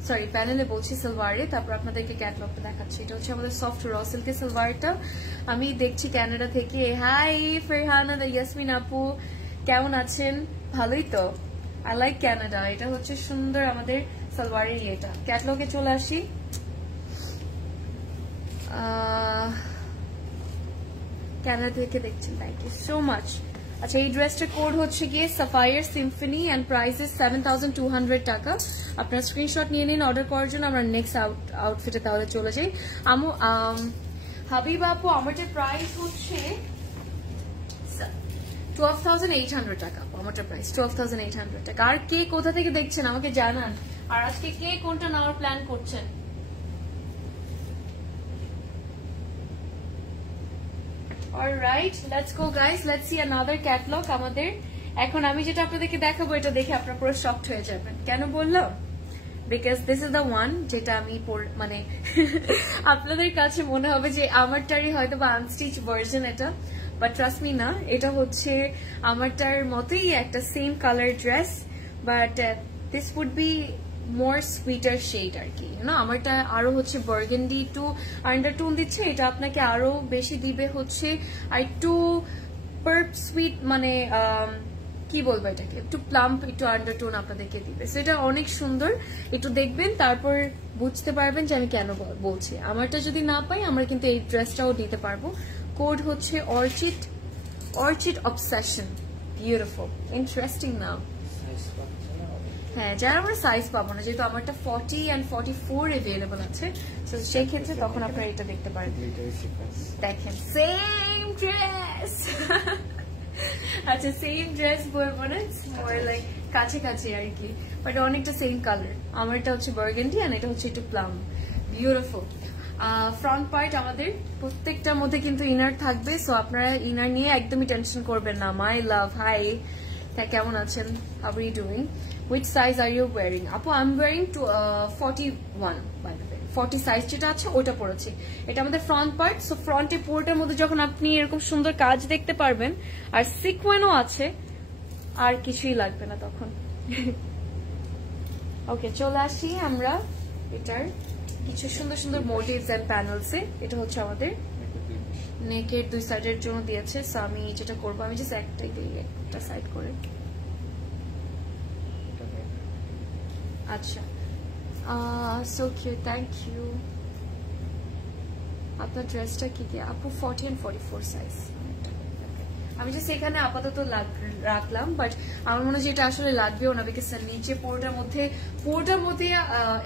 সরি প্যানেলে বলছি সালোয়ারে, তারপর আপনাদেরকে ক্যাটলগটা দেখাচ্ছি। এটা হচ্ছে আমাদের সফট র সিল্কের সালোয়ারটা। আমি দেখছি ক্যানাডা থেকে। হাই ফেরহানা, ইয়াসমিন আপু, কেমন আছেন? ভালোই তো। I like Canada. এটা হচ্ছে সুন্দর আমাদের সালোয়ারের ইয়েটা। ক্যাটলগে চলে আসি। ক্যানাডা থেকে দেখছেন, থ্যাংক ইউ সো মাচ। আচ্ছা, এই ড্রেসটার কোড হচ্ছে গিয়ে sapphire symphony and price is 7,200 টাকা। আপনার স্ক্রিনশট নিয়ে নিন অর্ডার করার জন্য। আমরা নেক্সট আউটফিটে তাহলে চলে যাই। হাবিবা আপু, আমাদের প্রাইস হচ্ছে 12,800 টাকা। আমাদের প্রাইস 12,800 টাকা। আর কে কোথা থেকে দেখছেন আমাকে জানান, আর আজকে কে কোনটা নেওয়ার প্ল্যান করছেন? Alright, let's go guys, let's see another catalogue আমাদের। এখন আমি যেটা আপনাদেরকে দেখাবো, এটা দেখে আপনারা পুরো শকড হয়ে যাবেন। কেন বললাম? Because this is the one যেটা আমি মানে আপনাদের কাছে মনে হবে যে আমারটারই হয়তো বা আনস্টিচ ভার্জন এটা, বাট ট্রাস্ট মি না, এটা হচ্ছে আমারটার মতোই একটা same colour dress, but this would be more sweeter shade আর কি। না, আমারটা আরো হচ্ছে বার্গেন্ডি একটু আন্ডারটোন দিচ্ছে, এটা আপনাকে আরো বেশি দিবে হচ্ছে আর একটু পার্প সুইট, মানে কি বলবো এটাকে, একটু প্লাম্প, একটু আন্ডারটোন আপনাদেরকে দিবে। সো এটা অনেক সুন্দর, একটু দেখবেন তারপর বুঝতে পারবেন যে আমি কেন বলছি। আমারটা যদি না পাই, আমরা কিন্তু এই ড্রেসটাও দিতে পারবো। কোড হচ্ছে অর্চিড অবসেশন। বিউটিফুল, ইন্টারেস্টিং নাম। হ্যাঁ, যারা আমরা সাইজ পাবো না, যেহেতু আমারটা 40 and 44 অ্যাভেলেবল আছে, তো সেই ক্ষেত্রে তখন আপনারা এটা দেখতে পারেন। দেখেন, সেম ড্রেস। আচ্ছা, সেম ড্রেস বলবো না, মোর লাইক কাছাকাছি আর কি, বাট অনেকটা সেম কালার। আমারটা হচ্ছে বার্গেন্ডি আর এটা হচ্ছে একটু প্লাম। বিউটিফুল। ফ্রন্ট পার্ট আমাদের প্রত্যেকটার মধ্যে কিন্তু ইনার থাকবে, সো আপনারা ইনার নিয়ে একদমই টেনশন করবেন না। মাই লাভ, হাই, কেমন আছেন? How are you doing? Which size are you wearing? আপু, I'm wearing 41 by the way. 40 size যেটা আছে ওটা পরেছি। এটা আমাদের ফ্রন্ট পার্ট। সো ফ্রন্টে পুরোটার মধ্যে যখন আপনি এরকম সুন্দর কাজ দেখতে পারবেন, আর সিকোয়েনও আছে, আর কিছুই লাগবে না তখন। ওকে, চলে আসি আমরা এটার কিছু সুন্দর সুন্দর মোটিভস এন্ড প্যানেলসে। এটা হচ্ছে আমাদের নেকের দুই সাইডের জন্য দিয়েছে। সো আমি যেটা করবো, আমি জাস্ট একটাই দিই, একটা সাইড করে। আচ্ছা, সো কিউট, থ্যাংক ইউ। আপনার ড্রেসটা কি কি আপু? 40 and 44 সাইজ। আমি যে সেখানে আপাতত রাখলাম, বাট আমার মনে হয় যে এটা আসলে লাগবেও না, বিকজ নিচে পুরোটার মধ্যে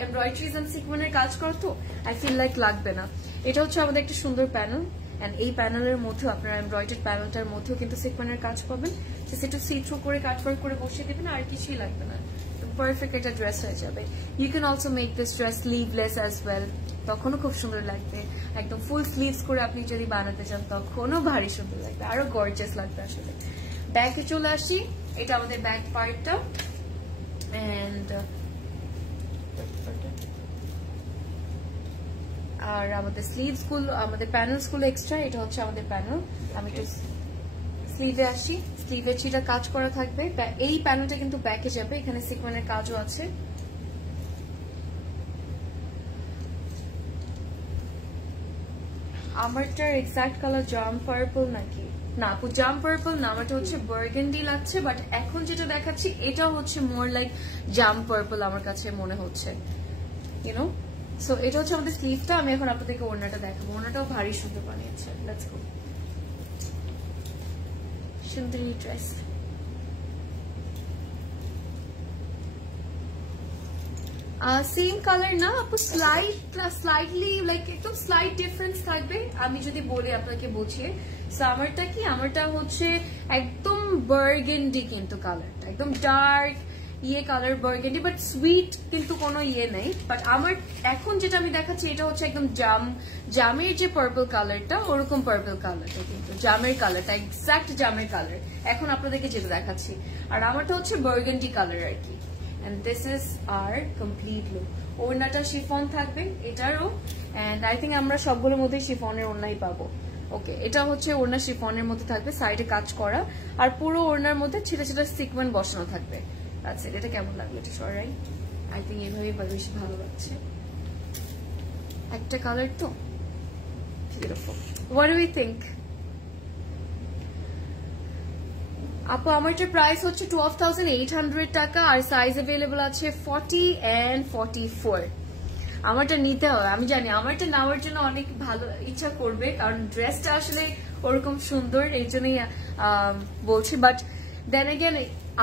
এমব্রয়ডারিজ এন্ড সিকোয়েন্সের কাজ করতো, আই ফিল লাইক লাগবে না। এটা হচ্ছে আমাদের একটা সুন্দর প্যানেল, এন্ড এই প্যানেলের মধ্যেও আপনারা এমব্রয়ডারি প্যানেলটার মধ্যেও কিন্তু সিকোয়েন্সের কাজ পাবেন। জাস্ট একটু সি থ্রু করে কাট ওয়ার্ক করে বসিয়ে দেবেন, আর কিছুই লাগবে না। পারফেক্ট একটা ড্রেস হয়ে যাবে। You can also make this dress sleeveless as well, তখনও খুব সুন্দর লাগবে। একদম ফুল স্লিভস করে আপনি যদি বানাতে চান তখনও ভারী সুন্দর লাগবে, আরো গর্জিয়াস লাগবে আসলে। ব্যাকে চলে আসি, এটা আমাদের ব্যাক পার্টটা। এন্ড আর আমাদের স্লিভস গুলো, আমাদের প্যানেলস গুলো এক্সট্রা, এটা হচ্ছে আমাদের প্যানেল। আমি একটু স্লিভে আসি, স্লিভের চিটা কাজ করা থাকবে। এই প্যানেলটা কিন্তু ব্যাকে যাবে, এখানে সিকোয়েন্সের কাজও আছে। আমারটার এক্সাক্ট কালার জাম পার্পল নাকি? না আপু, জাম পার্পল না, আমারটা হচ্ছে বার্গেন্ডি লাগছে, বাট এখন যেটা দেখাচ্ছি এটা হচ্ছে মোর লাইক জাম পার্পল আমার কাছে মনে হচ্ছে, ইউনো। সো এটা হচ্ছে আমাদের স্লিভটা। আমি এখন আপনাদেরকে ওড়নাটা দেখাবো, ওড়নাটাও ভারী সুন্দর বানিয়েছে। Let's go. সুন্দরী ড্রেস, সেম কালার না আপু, স্লাইটলি লাইক একদম স্লাইট ডিফারেন্স থাকবে। আমি যদি বলি আপনাকে বুঝিয়ে, সো আমারটা কি, আমারটা হচ্ছে একদম বার্গেন্ডি, কিন্তু কালারটা একদম ডার্ক ইয়ে কালার বার্গেন্ডি, বাট সুইট কিন্তু কোনো ইয়ে নেই। বাট আমার এখন যেটা আমি দেখাচ্ছি এটা হচ্ছে একদম জামের যে পার্পল কালারটা, ওরকম পার্পল কালারটা, কিন্তু জামের কালারটা এক্সাক্ট জামের কালার এখন আপনাদেরকে যেটা দেখাচ্ছি। আর আমারটা হচ্ছে বার্গেন্ডি কালার আর কি। And this is our complete look. ওড়নাটা শিফন থাকবে এটারও, and I think আমরা সবগুলোর মধ্যে শিফনের ওড়নাই পাবো। ওকে, এটা হচ্ছে ওড়না শিফনের মধ্যে থাকবে, সাইডে কাজ করা, আর পুরো ওড়নার মধ্যে ছিটা ছিটা সিকোয়েন্স বসানো থাকবে। আচ্ছা, এটা কেমন লাগলো এটা সরাই? আই থিঙ্ক এইভাবেই বেশি ভালো লাগছে, একটা কালার তো beautiful. What do we think? আপু আমারটার প্রাইস হচ্ছে 12,800 টাকা, আর সাইজ অ্যাভেলেবল আছে 40 and 44। আমারটা নিতে হবে, আমি জানি আমারটা নেওয়ার জন্য অনেক ভালো ইচ্ছা করবে, কারণ ড্রেসটা আসলে ওরকম সুন্দর, এই জন্যই বলছি। বাট দেন এগেন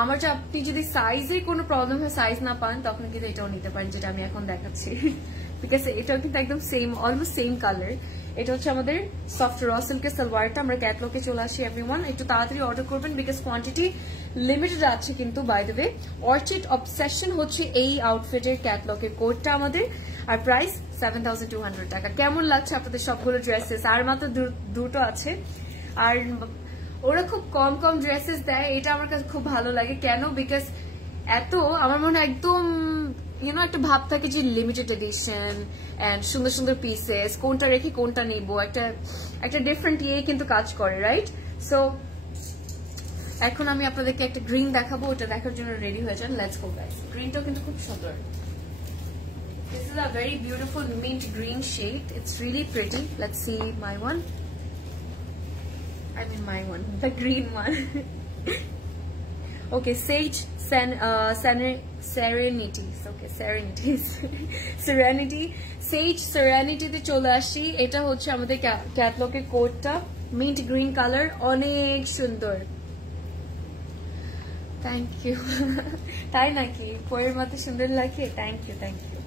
আমারটা আপনি যদি সাইজে কোনো প্রবলেম হয়, সাইজ না পান, তখন কিন্তু এটাও নিতে পারেন যেটা আমি এখন দেখাচ্ছি, বিকজ এটাও কিন্তু একদম সেম, অলমোস্ট সেম কালার। এটা হচ্ছে আমাদের সফট র সিল্কের সালোয়ারটা। আমরা ক্যাটলগে চলে আসি এভরিওয়ান, একটু তাড়াতাড়ি অর্ডার করবেন বিকজ কোয়ান্টিটি লিমিটেড আছে কিন্তু। By the way, orchid obsession হচ্ছে এই আউটফিটের ক্যাটলগের কোডটা আমাদের, আর প্রাইস 7,200 টাকা। কেমন লাগছে আপনাদের সবগুলো ড্রেসেস? আর মাত্র দুটো আছে, আর ওরা খুব কম কম ড্রেসেস দেয়, এটা আমার কাছে খুব ভালো লাগে। কেন? বিকজ এত আমার মনে হয় একদম ইউনো একটা ভাব থাকে যে লিমিটেড এডিশন এন্ড সুন্দর সুন্দর পিসেস, কোনটা রেখে কোনটা নিবো, একটা ডিফারেন্ট ইয়ে কিন্তু কাজ করে, রাইট? সো এখন আমি আপনাদেরকে একটা গ্রিন দেখাবো, ওটা দেখার জন্য রেডি হয়ে যান। Let's go guys. গ্রিনটাও কিন্তু খুব সুন্দর। This is a very beautiful mint green shade. It's really pretty. Let's see my one. I mean my one, the green one. Okay, Sage Serenity. Okay, Serenity. Serenity. Sage Serenity তে চলে আসি। এটা হচ্ছে আমাদের ক্যাটলগের কোডটা, মিন্ট গ্রিন কালার, অনেক সুন্দর। Thank you. তাই নাকি? পরের মতো সুন্দর লাগে? Thank you, thank you,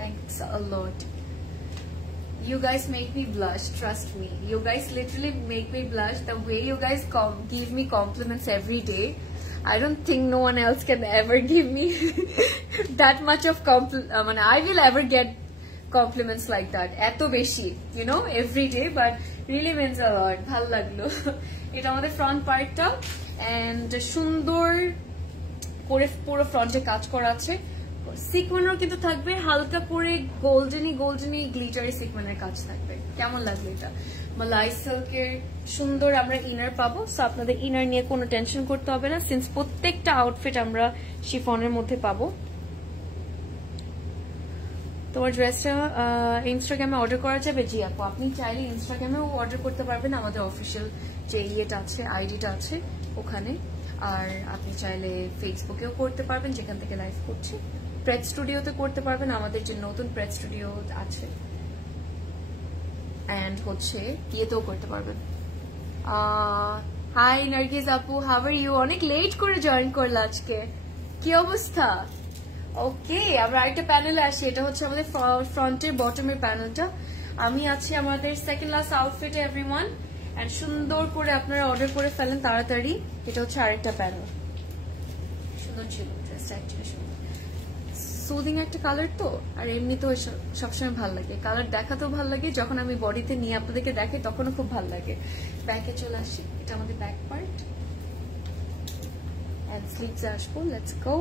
thanks a lot. You guys make me blush, trust me. You guys literally make me blush. The way you guys give me compliments every day, I don't think no one else can ever give me that much of I will ever get compliments like that. Eto beshi, you know, every day, but really means a lot. Bhalo laglo. Eta amader front part ta, and সুন্দর করে পুরো ফ্রন্টে কাজ করা আছে। সিকোয়েন্সও কিন্তু থাকবে, হালকা করে গোল্ডেনি গ্লিটারি সিকোয়েন্সের কাজ থাকবে। কেমন লাগবে এটা? মালাই সিল্কের সুন্দর আমরা ইনার পাবো, সো আপনাদের ইনার নিয়ে কোনো টেনশন করতে হবে না, সিন্স প্রত্যেকটা আউটফিট আমরা শিফনের মধ্যে পাবো। তোমার ড্রেসটা ইনস্টাগ্রামে অর্ডার করা যাবে? জি আপু, আপনি চাইলে ইনস্টাগ্রামেও অর্ডার করতে পারবেন, আমাদের অফিসিয়াল যে ইয়েটা আছে, আইডিটা আছে ওখানে। আর আপনি চাইলে ফেসবুকেও করতে পারবেন, যেখান থেকে লাইভ করছি। প্রেড স্টুডিওতে করতে পারবেন, আমাদের যে নতুন প্রেড স্টুডিও আছে, এন্ড হচ্ছে ইয়েতেও করতে পারবেন। হাই নার্গিস আপু, হাউ আর ইউ? অনেক লেট করে জয়েন করলে আজকে, কি অবস্থা? ওকে, আমরা আরেকটা প্যানেলে আসি। এটা হচ্ছে আমাদের ফ্রন্টের বটমের প্যানেলটা। আমি আছি আমাদের সেকেন্ড লাস্ট আউটফিটে এভরিওয়ান, এন্ড সুন্দর করে আপনারা অর্ডার করে ফেলেন তাড়াতাড়ি। এটা হচ্ছে আরেকটা প্যানেল, সুন্দর ছিল ড্রেসটা। ড্রেসটা অ্যাকচুয়ালি সুদিং একটা কালার তো, আর এমনি তো সবসময় ভালো লাগে, কালার দেখাতেও ভালো লাগে, যখন আমি বডিতে নিয়ে আপনাদেরকে দেখাই তখনও খুব ভালো লাগে। ব্যাকে চলে আসি, এটা আমাদের ব্যাক পার্ট, এন্ড স্লিভসে আসবো। Let's go.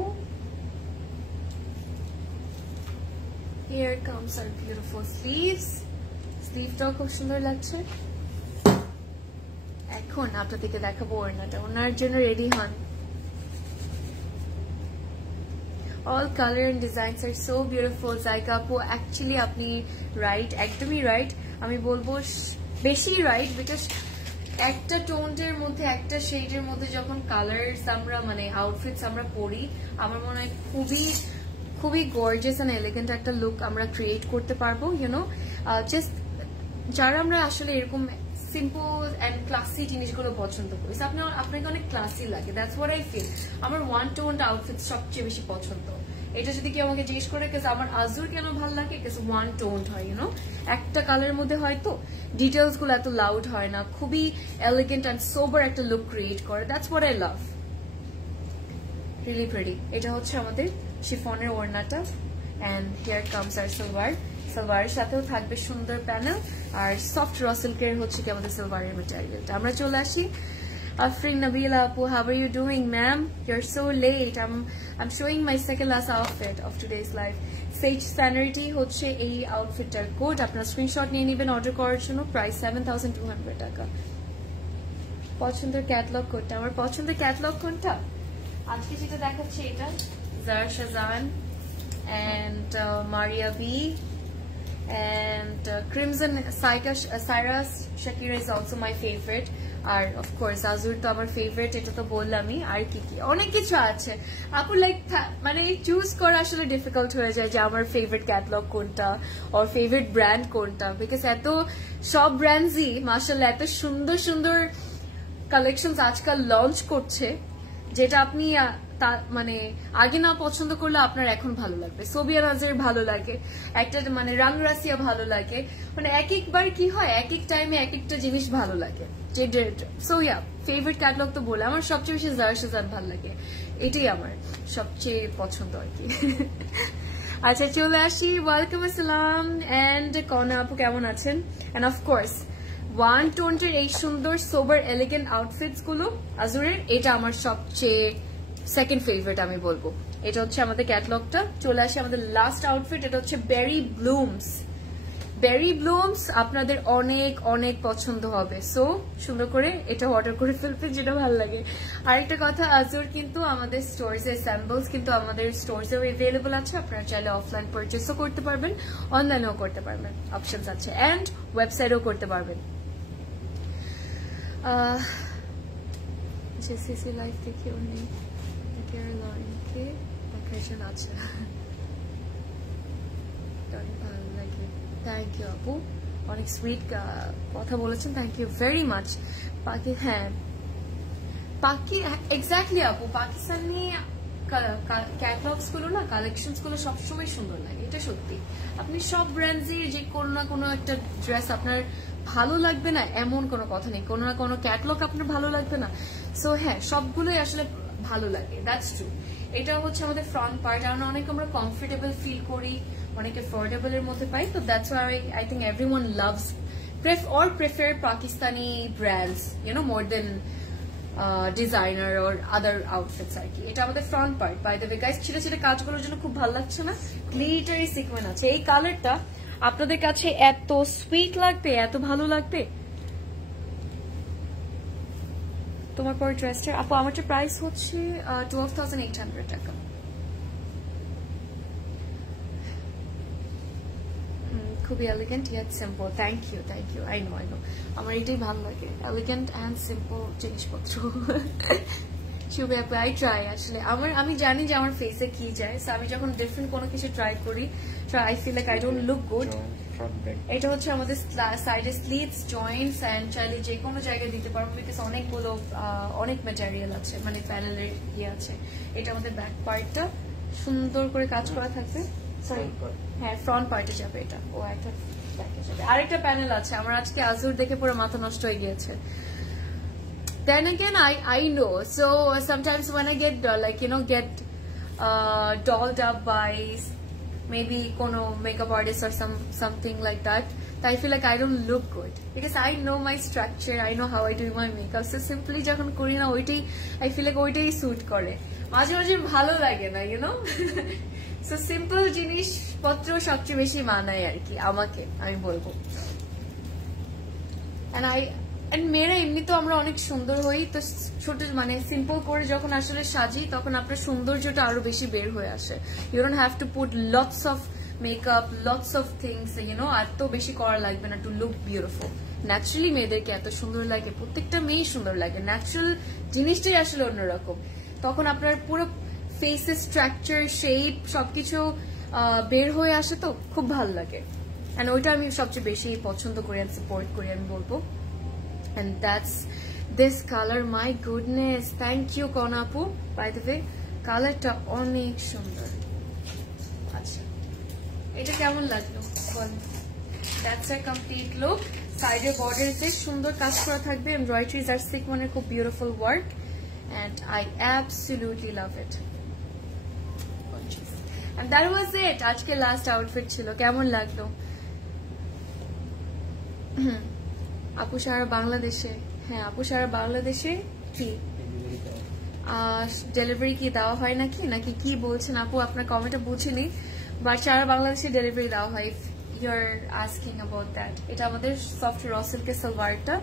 Here comes our beautiful sleeves. স্লিভটাও খুব সুন্দর লাগছে। এখন আপনাদেরকে দেখাবো ওড়নাটা, ওনার জন্য রেডি হন। All color and designs are so beautiful. জায়গা আপু অ্যাকচুয়ালি আপনি রাইট, একদমই রাইট। আমি বলবো বেশি রাইট, বিকজ একটা টোনের মধ্যে একটা শেডের মধ্যে যখন কালার্স আমরা মানে আউটফিটস আমরা পরি, আমার মনে হয় খুবই খুবই গর্জিয়াস এন্ড এলিগেন্ট একটা লুক আমরা ক্রিয়েট করতে পারবো। ইউনো জাস্ট যারা আমরা আসলে এরকম সিম্পল এন্ড ক্লাসি জিনিসগুলো পছন্দ করি, আপনাকে অনেক ক্লাসি লাগে, দ্যাটস হোয়াট আই ফিল। আমার ওয়ান টোন আউটফিট সবচেয়ে বেশি পছন্দ। এটা যদি কেউ আমাকে জিজ্ঞেস করে আমার আজুর কেন ভালো লাগে, ওয়ান টোন হয়, ইউনো একটা কালারের মধ্যে হয়তো ডিটেলস গুলো এত লাউড হয় না, খুবই এলিগেন্ট এন্ড সোবার একটা লুক ক্রিয়েট করে। That's what I love, really pretty. এটা হচ্ছে আমাদের শিফনের ওড়নাটা, এন্ড হিয়ার কামস আর সালোয়ার। সালোয়ারের সাথেও থাকবে সুন্দর প্যানেল, আর সফট র সিল্কের হচ্ছে কি আমাদের সালোয়ারের ম্যাটেরিয়ালটা। আমরা চলে আসি Afrin Nabila Apu, how are you doing, ma'am? You're so late. I'm showing my second last outfit of today's live. Sage Sanity হচ্ছে এই আউটফিটটার কোড, আপনার স্ক্রিনশট নিয়ে নেবেন অর্ডার করার জন্য। প্রাইস 7,200 টাকা। পছন্দের ক্যাটালগ কোডটা, আমার পছন্দের ক্যাটালগ কোনটা আজকে যেটা দেখাচ্ছে, এটা Zara Shahjahan and Maria B and Crimson Cyrus Shakira is also my favorite, আর of course Azur তো আমার ফেভারিট, এটা তো বললামই। আর কি কি অনেক কিছু আছে আপু, লাইক মানে চুজ করা আসলে ডিফিকাল্ট হয়ে যায় যে আমার ফেভারিট ক্যাটালগ কোনটা আর ফেভারিট ব্র্যান্ড কোনটা, বিকজ এত সব ব্র্যান্ডসই মাশাআল্লাহ এত সুন্দর সুন্দর কালেকশনস আজকাল লঞ্চ করছে, যেটা আপনি মানে আগে না পছন্দ করলে আপনার এখন ভালো লাগবে। সোবিয়া নাজের ভালো লাগে, একটা মানে রাংরাসিয়া ভালো লাগে, মানে এক একবার কি হয় এক এক টাইমে এক একটা জিনিস ভালো লাগে। সো ইয়া ফেভারিট ক্যাটালগ তো বলে আমার সবচেয়ে বেশি জারা শাহজাহান ভালো লাগে, এটাই আমার সবচেয়ে পছন্দ আর কি। আচ্ছা চলে আসি, ওয়েলকাম আসসালাম এন্ড কনা আপু কেমন আছেন? এন্ড অফকোর্স ওয়ান টোনের এই সুন্দর সোবার এলিগেন্ট আউটফিটস গুলো আজুরের, এটা আমার সবচেয়ে সেকেন্ড ফেভারিট আমি বলবো। এটা হচ্ছে আমাদের ক্যাটালগটা। চলে আসে আমাদের লাস্ট আউটফিট, এটা হচ্ছে বেরি ব্লুমস। বেরি ব্লুমস আপনাদের অনেক অনেক পছন্দ হবে, সো সুন্দর করে এটা অর্ডার করে ফেলতে যেটা ভালো লাগে। আরেকটা কথা, আজুর কিন্তু আমাদের স্টোরসে স্যাম্পলস কিন্তু আমাদের স্টোরসেও অ্যাভেলেবল আছে, আপনারা চাইলে অফলাইন পারচেসও করতে পারবেন, অনলাইনেও করতে পারবেন, অপশনস আছে, এন্ড ওয়েবসাইটেও করতে পারবেন। জেসিসি লাইভ দেখেও নেই কেয়ারলাইনকে দেখাইছেন, আচ্ছা ভালো লাগে, থ্যাংক ইউ আপু, অনেক সুইট কথা বলেছেন, থ্যাংক ইউ ভেরি মাচ। হ্যাঁ এক্স্যাক্টলি আপু, পাকিস্তানি ক্যাটালগস গুলো না, কালেকশনস গুলো সবসময় সুন্দর লাগে, এটা সত্যি। আপনি সব ব্র্যান্ডসের যে কোনো না কোনো একটা ড্রেস আপনার ভালো লাগবে না এমন কোনো কথা নেই, কোনো না কোনো ক্যাটালগ আপনার ভালো লাগবে না। সো হ্যাঁ সবগুলোই আসলে ভালো লাগে, দ্যাটস ট্রু। এটা হচ্ছে আমাদের ফ্রন্ট পার্ট, আর অনেক আমরা কমফোর্টেবল ফিল করি, অনেক অ্যাফোর্ডেবল এর মধ্যে পাই, তো that's why I think everyone loves or prefer Pakistani brands, you know, more than designer or other outfits আর কি। এটা আমাদের front part. By the way guys, ছোট ছোট কাজগুলোর জন্য খুব ভালো লাগছে না, গ্লিটারি সিকোয়েন্স আছে। এই কালারটা আপনাদের কাছে এত সুইট লাগবে, এত ভালো লাগবে। তোমার পর ড্রেসটা আপু, আমার প্রাইস হচ্ছে 12,800 টাকা। খুবই elegant yet simple, thank you thank you. I know আমার এটাই ভালো লাগে, এলিগেন্ট অ্যান্ড সিম্পল জিনিসপত্র। শুভে আপু আই ট্রাই, আসলে আমি জানি যে আমার ফেসে কি যায়, সো আমি যখন ডিফারেন্ট কোনো কিছু ট্রাই করি, I feel like I don't look good. এটা হচ্ছে আমাদের সাইডে স্লিভস, জয়েন্টস, এন্ড চাইলে যে কোনো জায়গায় দিতে পারবো, বিকজ অনেকগুলো অনেক ম্যাটেরিয়াল আছে, মানে প্যানেলের ইয়ে আছে। এটা আমাদের ব্যাক পার্টটা সুন্দর করে কাজ করা থাকবে, সরি হ্যাঁ ফ্রন্ট পার্টে যাবে এটা, ও একটা ব্যাকে যাবে। আরেকটা প্যানেল আছে, আমার আজকে আজুর দেখে পুরো মাথা নষ্ট হয়ে গিয়েছে। Then again, I know. So sometimes when I get dolled up by maybe কোনো makeup artist or something like that. I feel like I don't look good because I know my structure, I know how I do my makeup. So simply যখন করি না ওইটাই I feel like ওইটাই suit করে, মাঝে মাঝে ভালো লাগে না, you know. So simple জিনিসপত্র সবচেয়ে বেশি মানায় আর কি আমাকে, আমি বলবো। And মেয়েরা এমনি তো আমরা অনেক সুন্দর হই, তো ছোট মানে সিম্পল করে যখন আসলে সাজি তখন আপনার সৌন্দর্যটা আরো বেশি বের হয়ে আসে। You don't have to put lots of makeup, lots of things, you know, এত বেশি করা লাগবে না টু লুক বিউটিফুল। ন্যাচারালি মেয়েদেরকে এত সুন্দর লাগে, প্রত্যেকটা মেয়েই সুন্দর লাগে, ন্যাচারাল জিনিসটাই আসলে অন্যরকম। তখন আপনার পুরো ফেসের স্ট্রাকচার, শেপ সবকিছু বের হয়ে আসে, তো খুব ভালো লাগে। এন্ড ওইটা আমি সবচেয়ে বেশি পছন্দ করি এন্ড সাপোর্ট করি আমি বলবো। And that's this color, my goodness, thank you Konapu, by the way, color ta onek sundor। acha eta kemon laglo bol? That's a complete look. Side e borders e sundor kaj kora thakbe, embroideries are sequin er khub beautiful work, and I absolutely love it। And that was it, ajke last outfit chilo, kemon laglo? আপু সারা বাংলাদেশে, হ্যাঁ আপু সারা বাংলাদেশে কি delivery কি দেওয়া হয় নাকি কি বলছেন আপু? আপনার কমেন্টটা বুঝিনি, বাট সারা বাংলাদেশে ডেলিভারি দেওয়া হয়। If you are asking about that, এটা আমাদের সফট র সিল্কের সালোয়ারটা,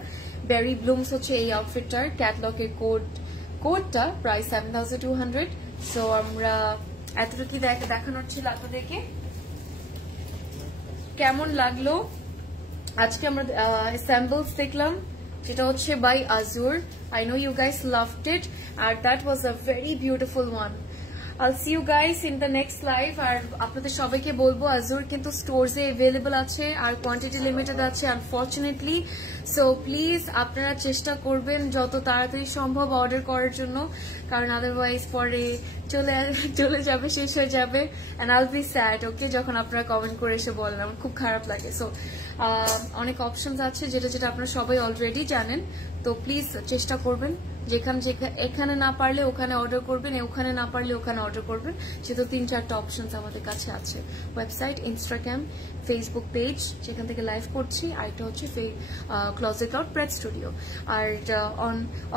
বেরি ব্লুমস হচ্ছে এই আউটফিটটার ক্যাটলগের কোডটা প্রাইস 7200। সো আমরা এতটুকু দেখানোর ছিল আপনাদেরকে। কেমন লাগলো আজকে আমরা স্যাম্পলস দেখলাম, যেটা হচ্ছে by আজুর। I know you guys loved it, and that was a very beautiful one. I'll see you guys in the next live. আর আপনাদের সবাইকে বলবো আজুর কিন্তু স্টোরসে अवेलेबल আছে আর কোয়ান্টিটি লিমিটেড আছে আনফরচুনেটলি। সো প্লিজ আপনারা চেষ্টা করবেন যত তাড়াতাড়ি সম্ভব অর্ডার করার জন্য, কারণ আদারওয়াইজ পরে চলে যাবে, শেষ হয়ে যাবে, and I'll be sad, ওকে, যখন আপনারা কমেন্ট করে এসে বলেন, আমার খুব খারাপ লাগে। সো অনেক অপশনস আছে যেটা আপনারা সবাই অলরেডি জানেন, তো প্লিজ চেষ্টা করবেন এখানে না পারলে ওখানে অর্ডার করবেন, ওখানে না পারলে ওখানে অর্ডার করবেন, যেহেতু 3-4টা অপশনস আমাদের কাছে আছে। ওয়েবসাইট, ইনস্টাগ্রাম, ফেসবুক পেজ যেখান থেকে লাইভ করছি, আর এটা হচ্ছে ক্লোজেট ক্লাউড প্রেড স্টুডিও। আর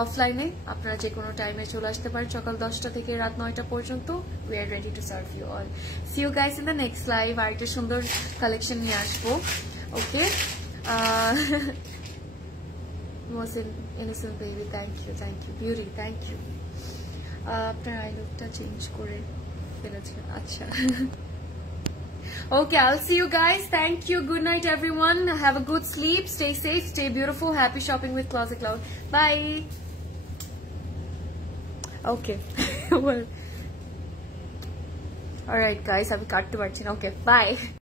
অফলাইনে আপনারা যে কোনো টাইমে চলে আসতে পারেন, সকাল 10টা থেকে রাত 9টা পর্যন্ত। We are ready to serve you all. See you guys in the next live. আর একটা সুন্দর কালেকশন নিয়ে আসবো, okay. Most innocent baby, thank you beauty, thank you। আপনার আই লুকটা চেঞ্জ করে ফেলেছে, আচ্ছা। Okay, I'll see you guys. Thank you. Good night, everyone. Have a good sleep. Stay safe. Stay beautiful. Happy shopping with Closet Cloud. Bye. Okay. Well, all right, guys. I'll cut to watching. Okay, bye.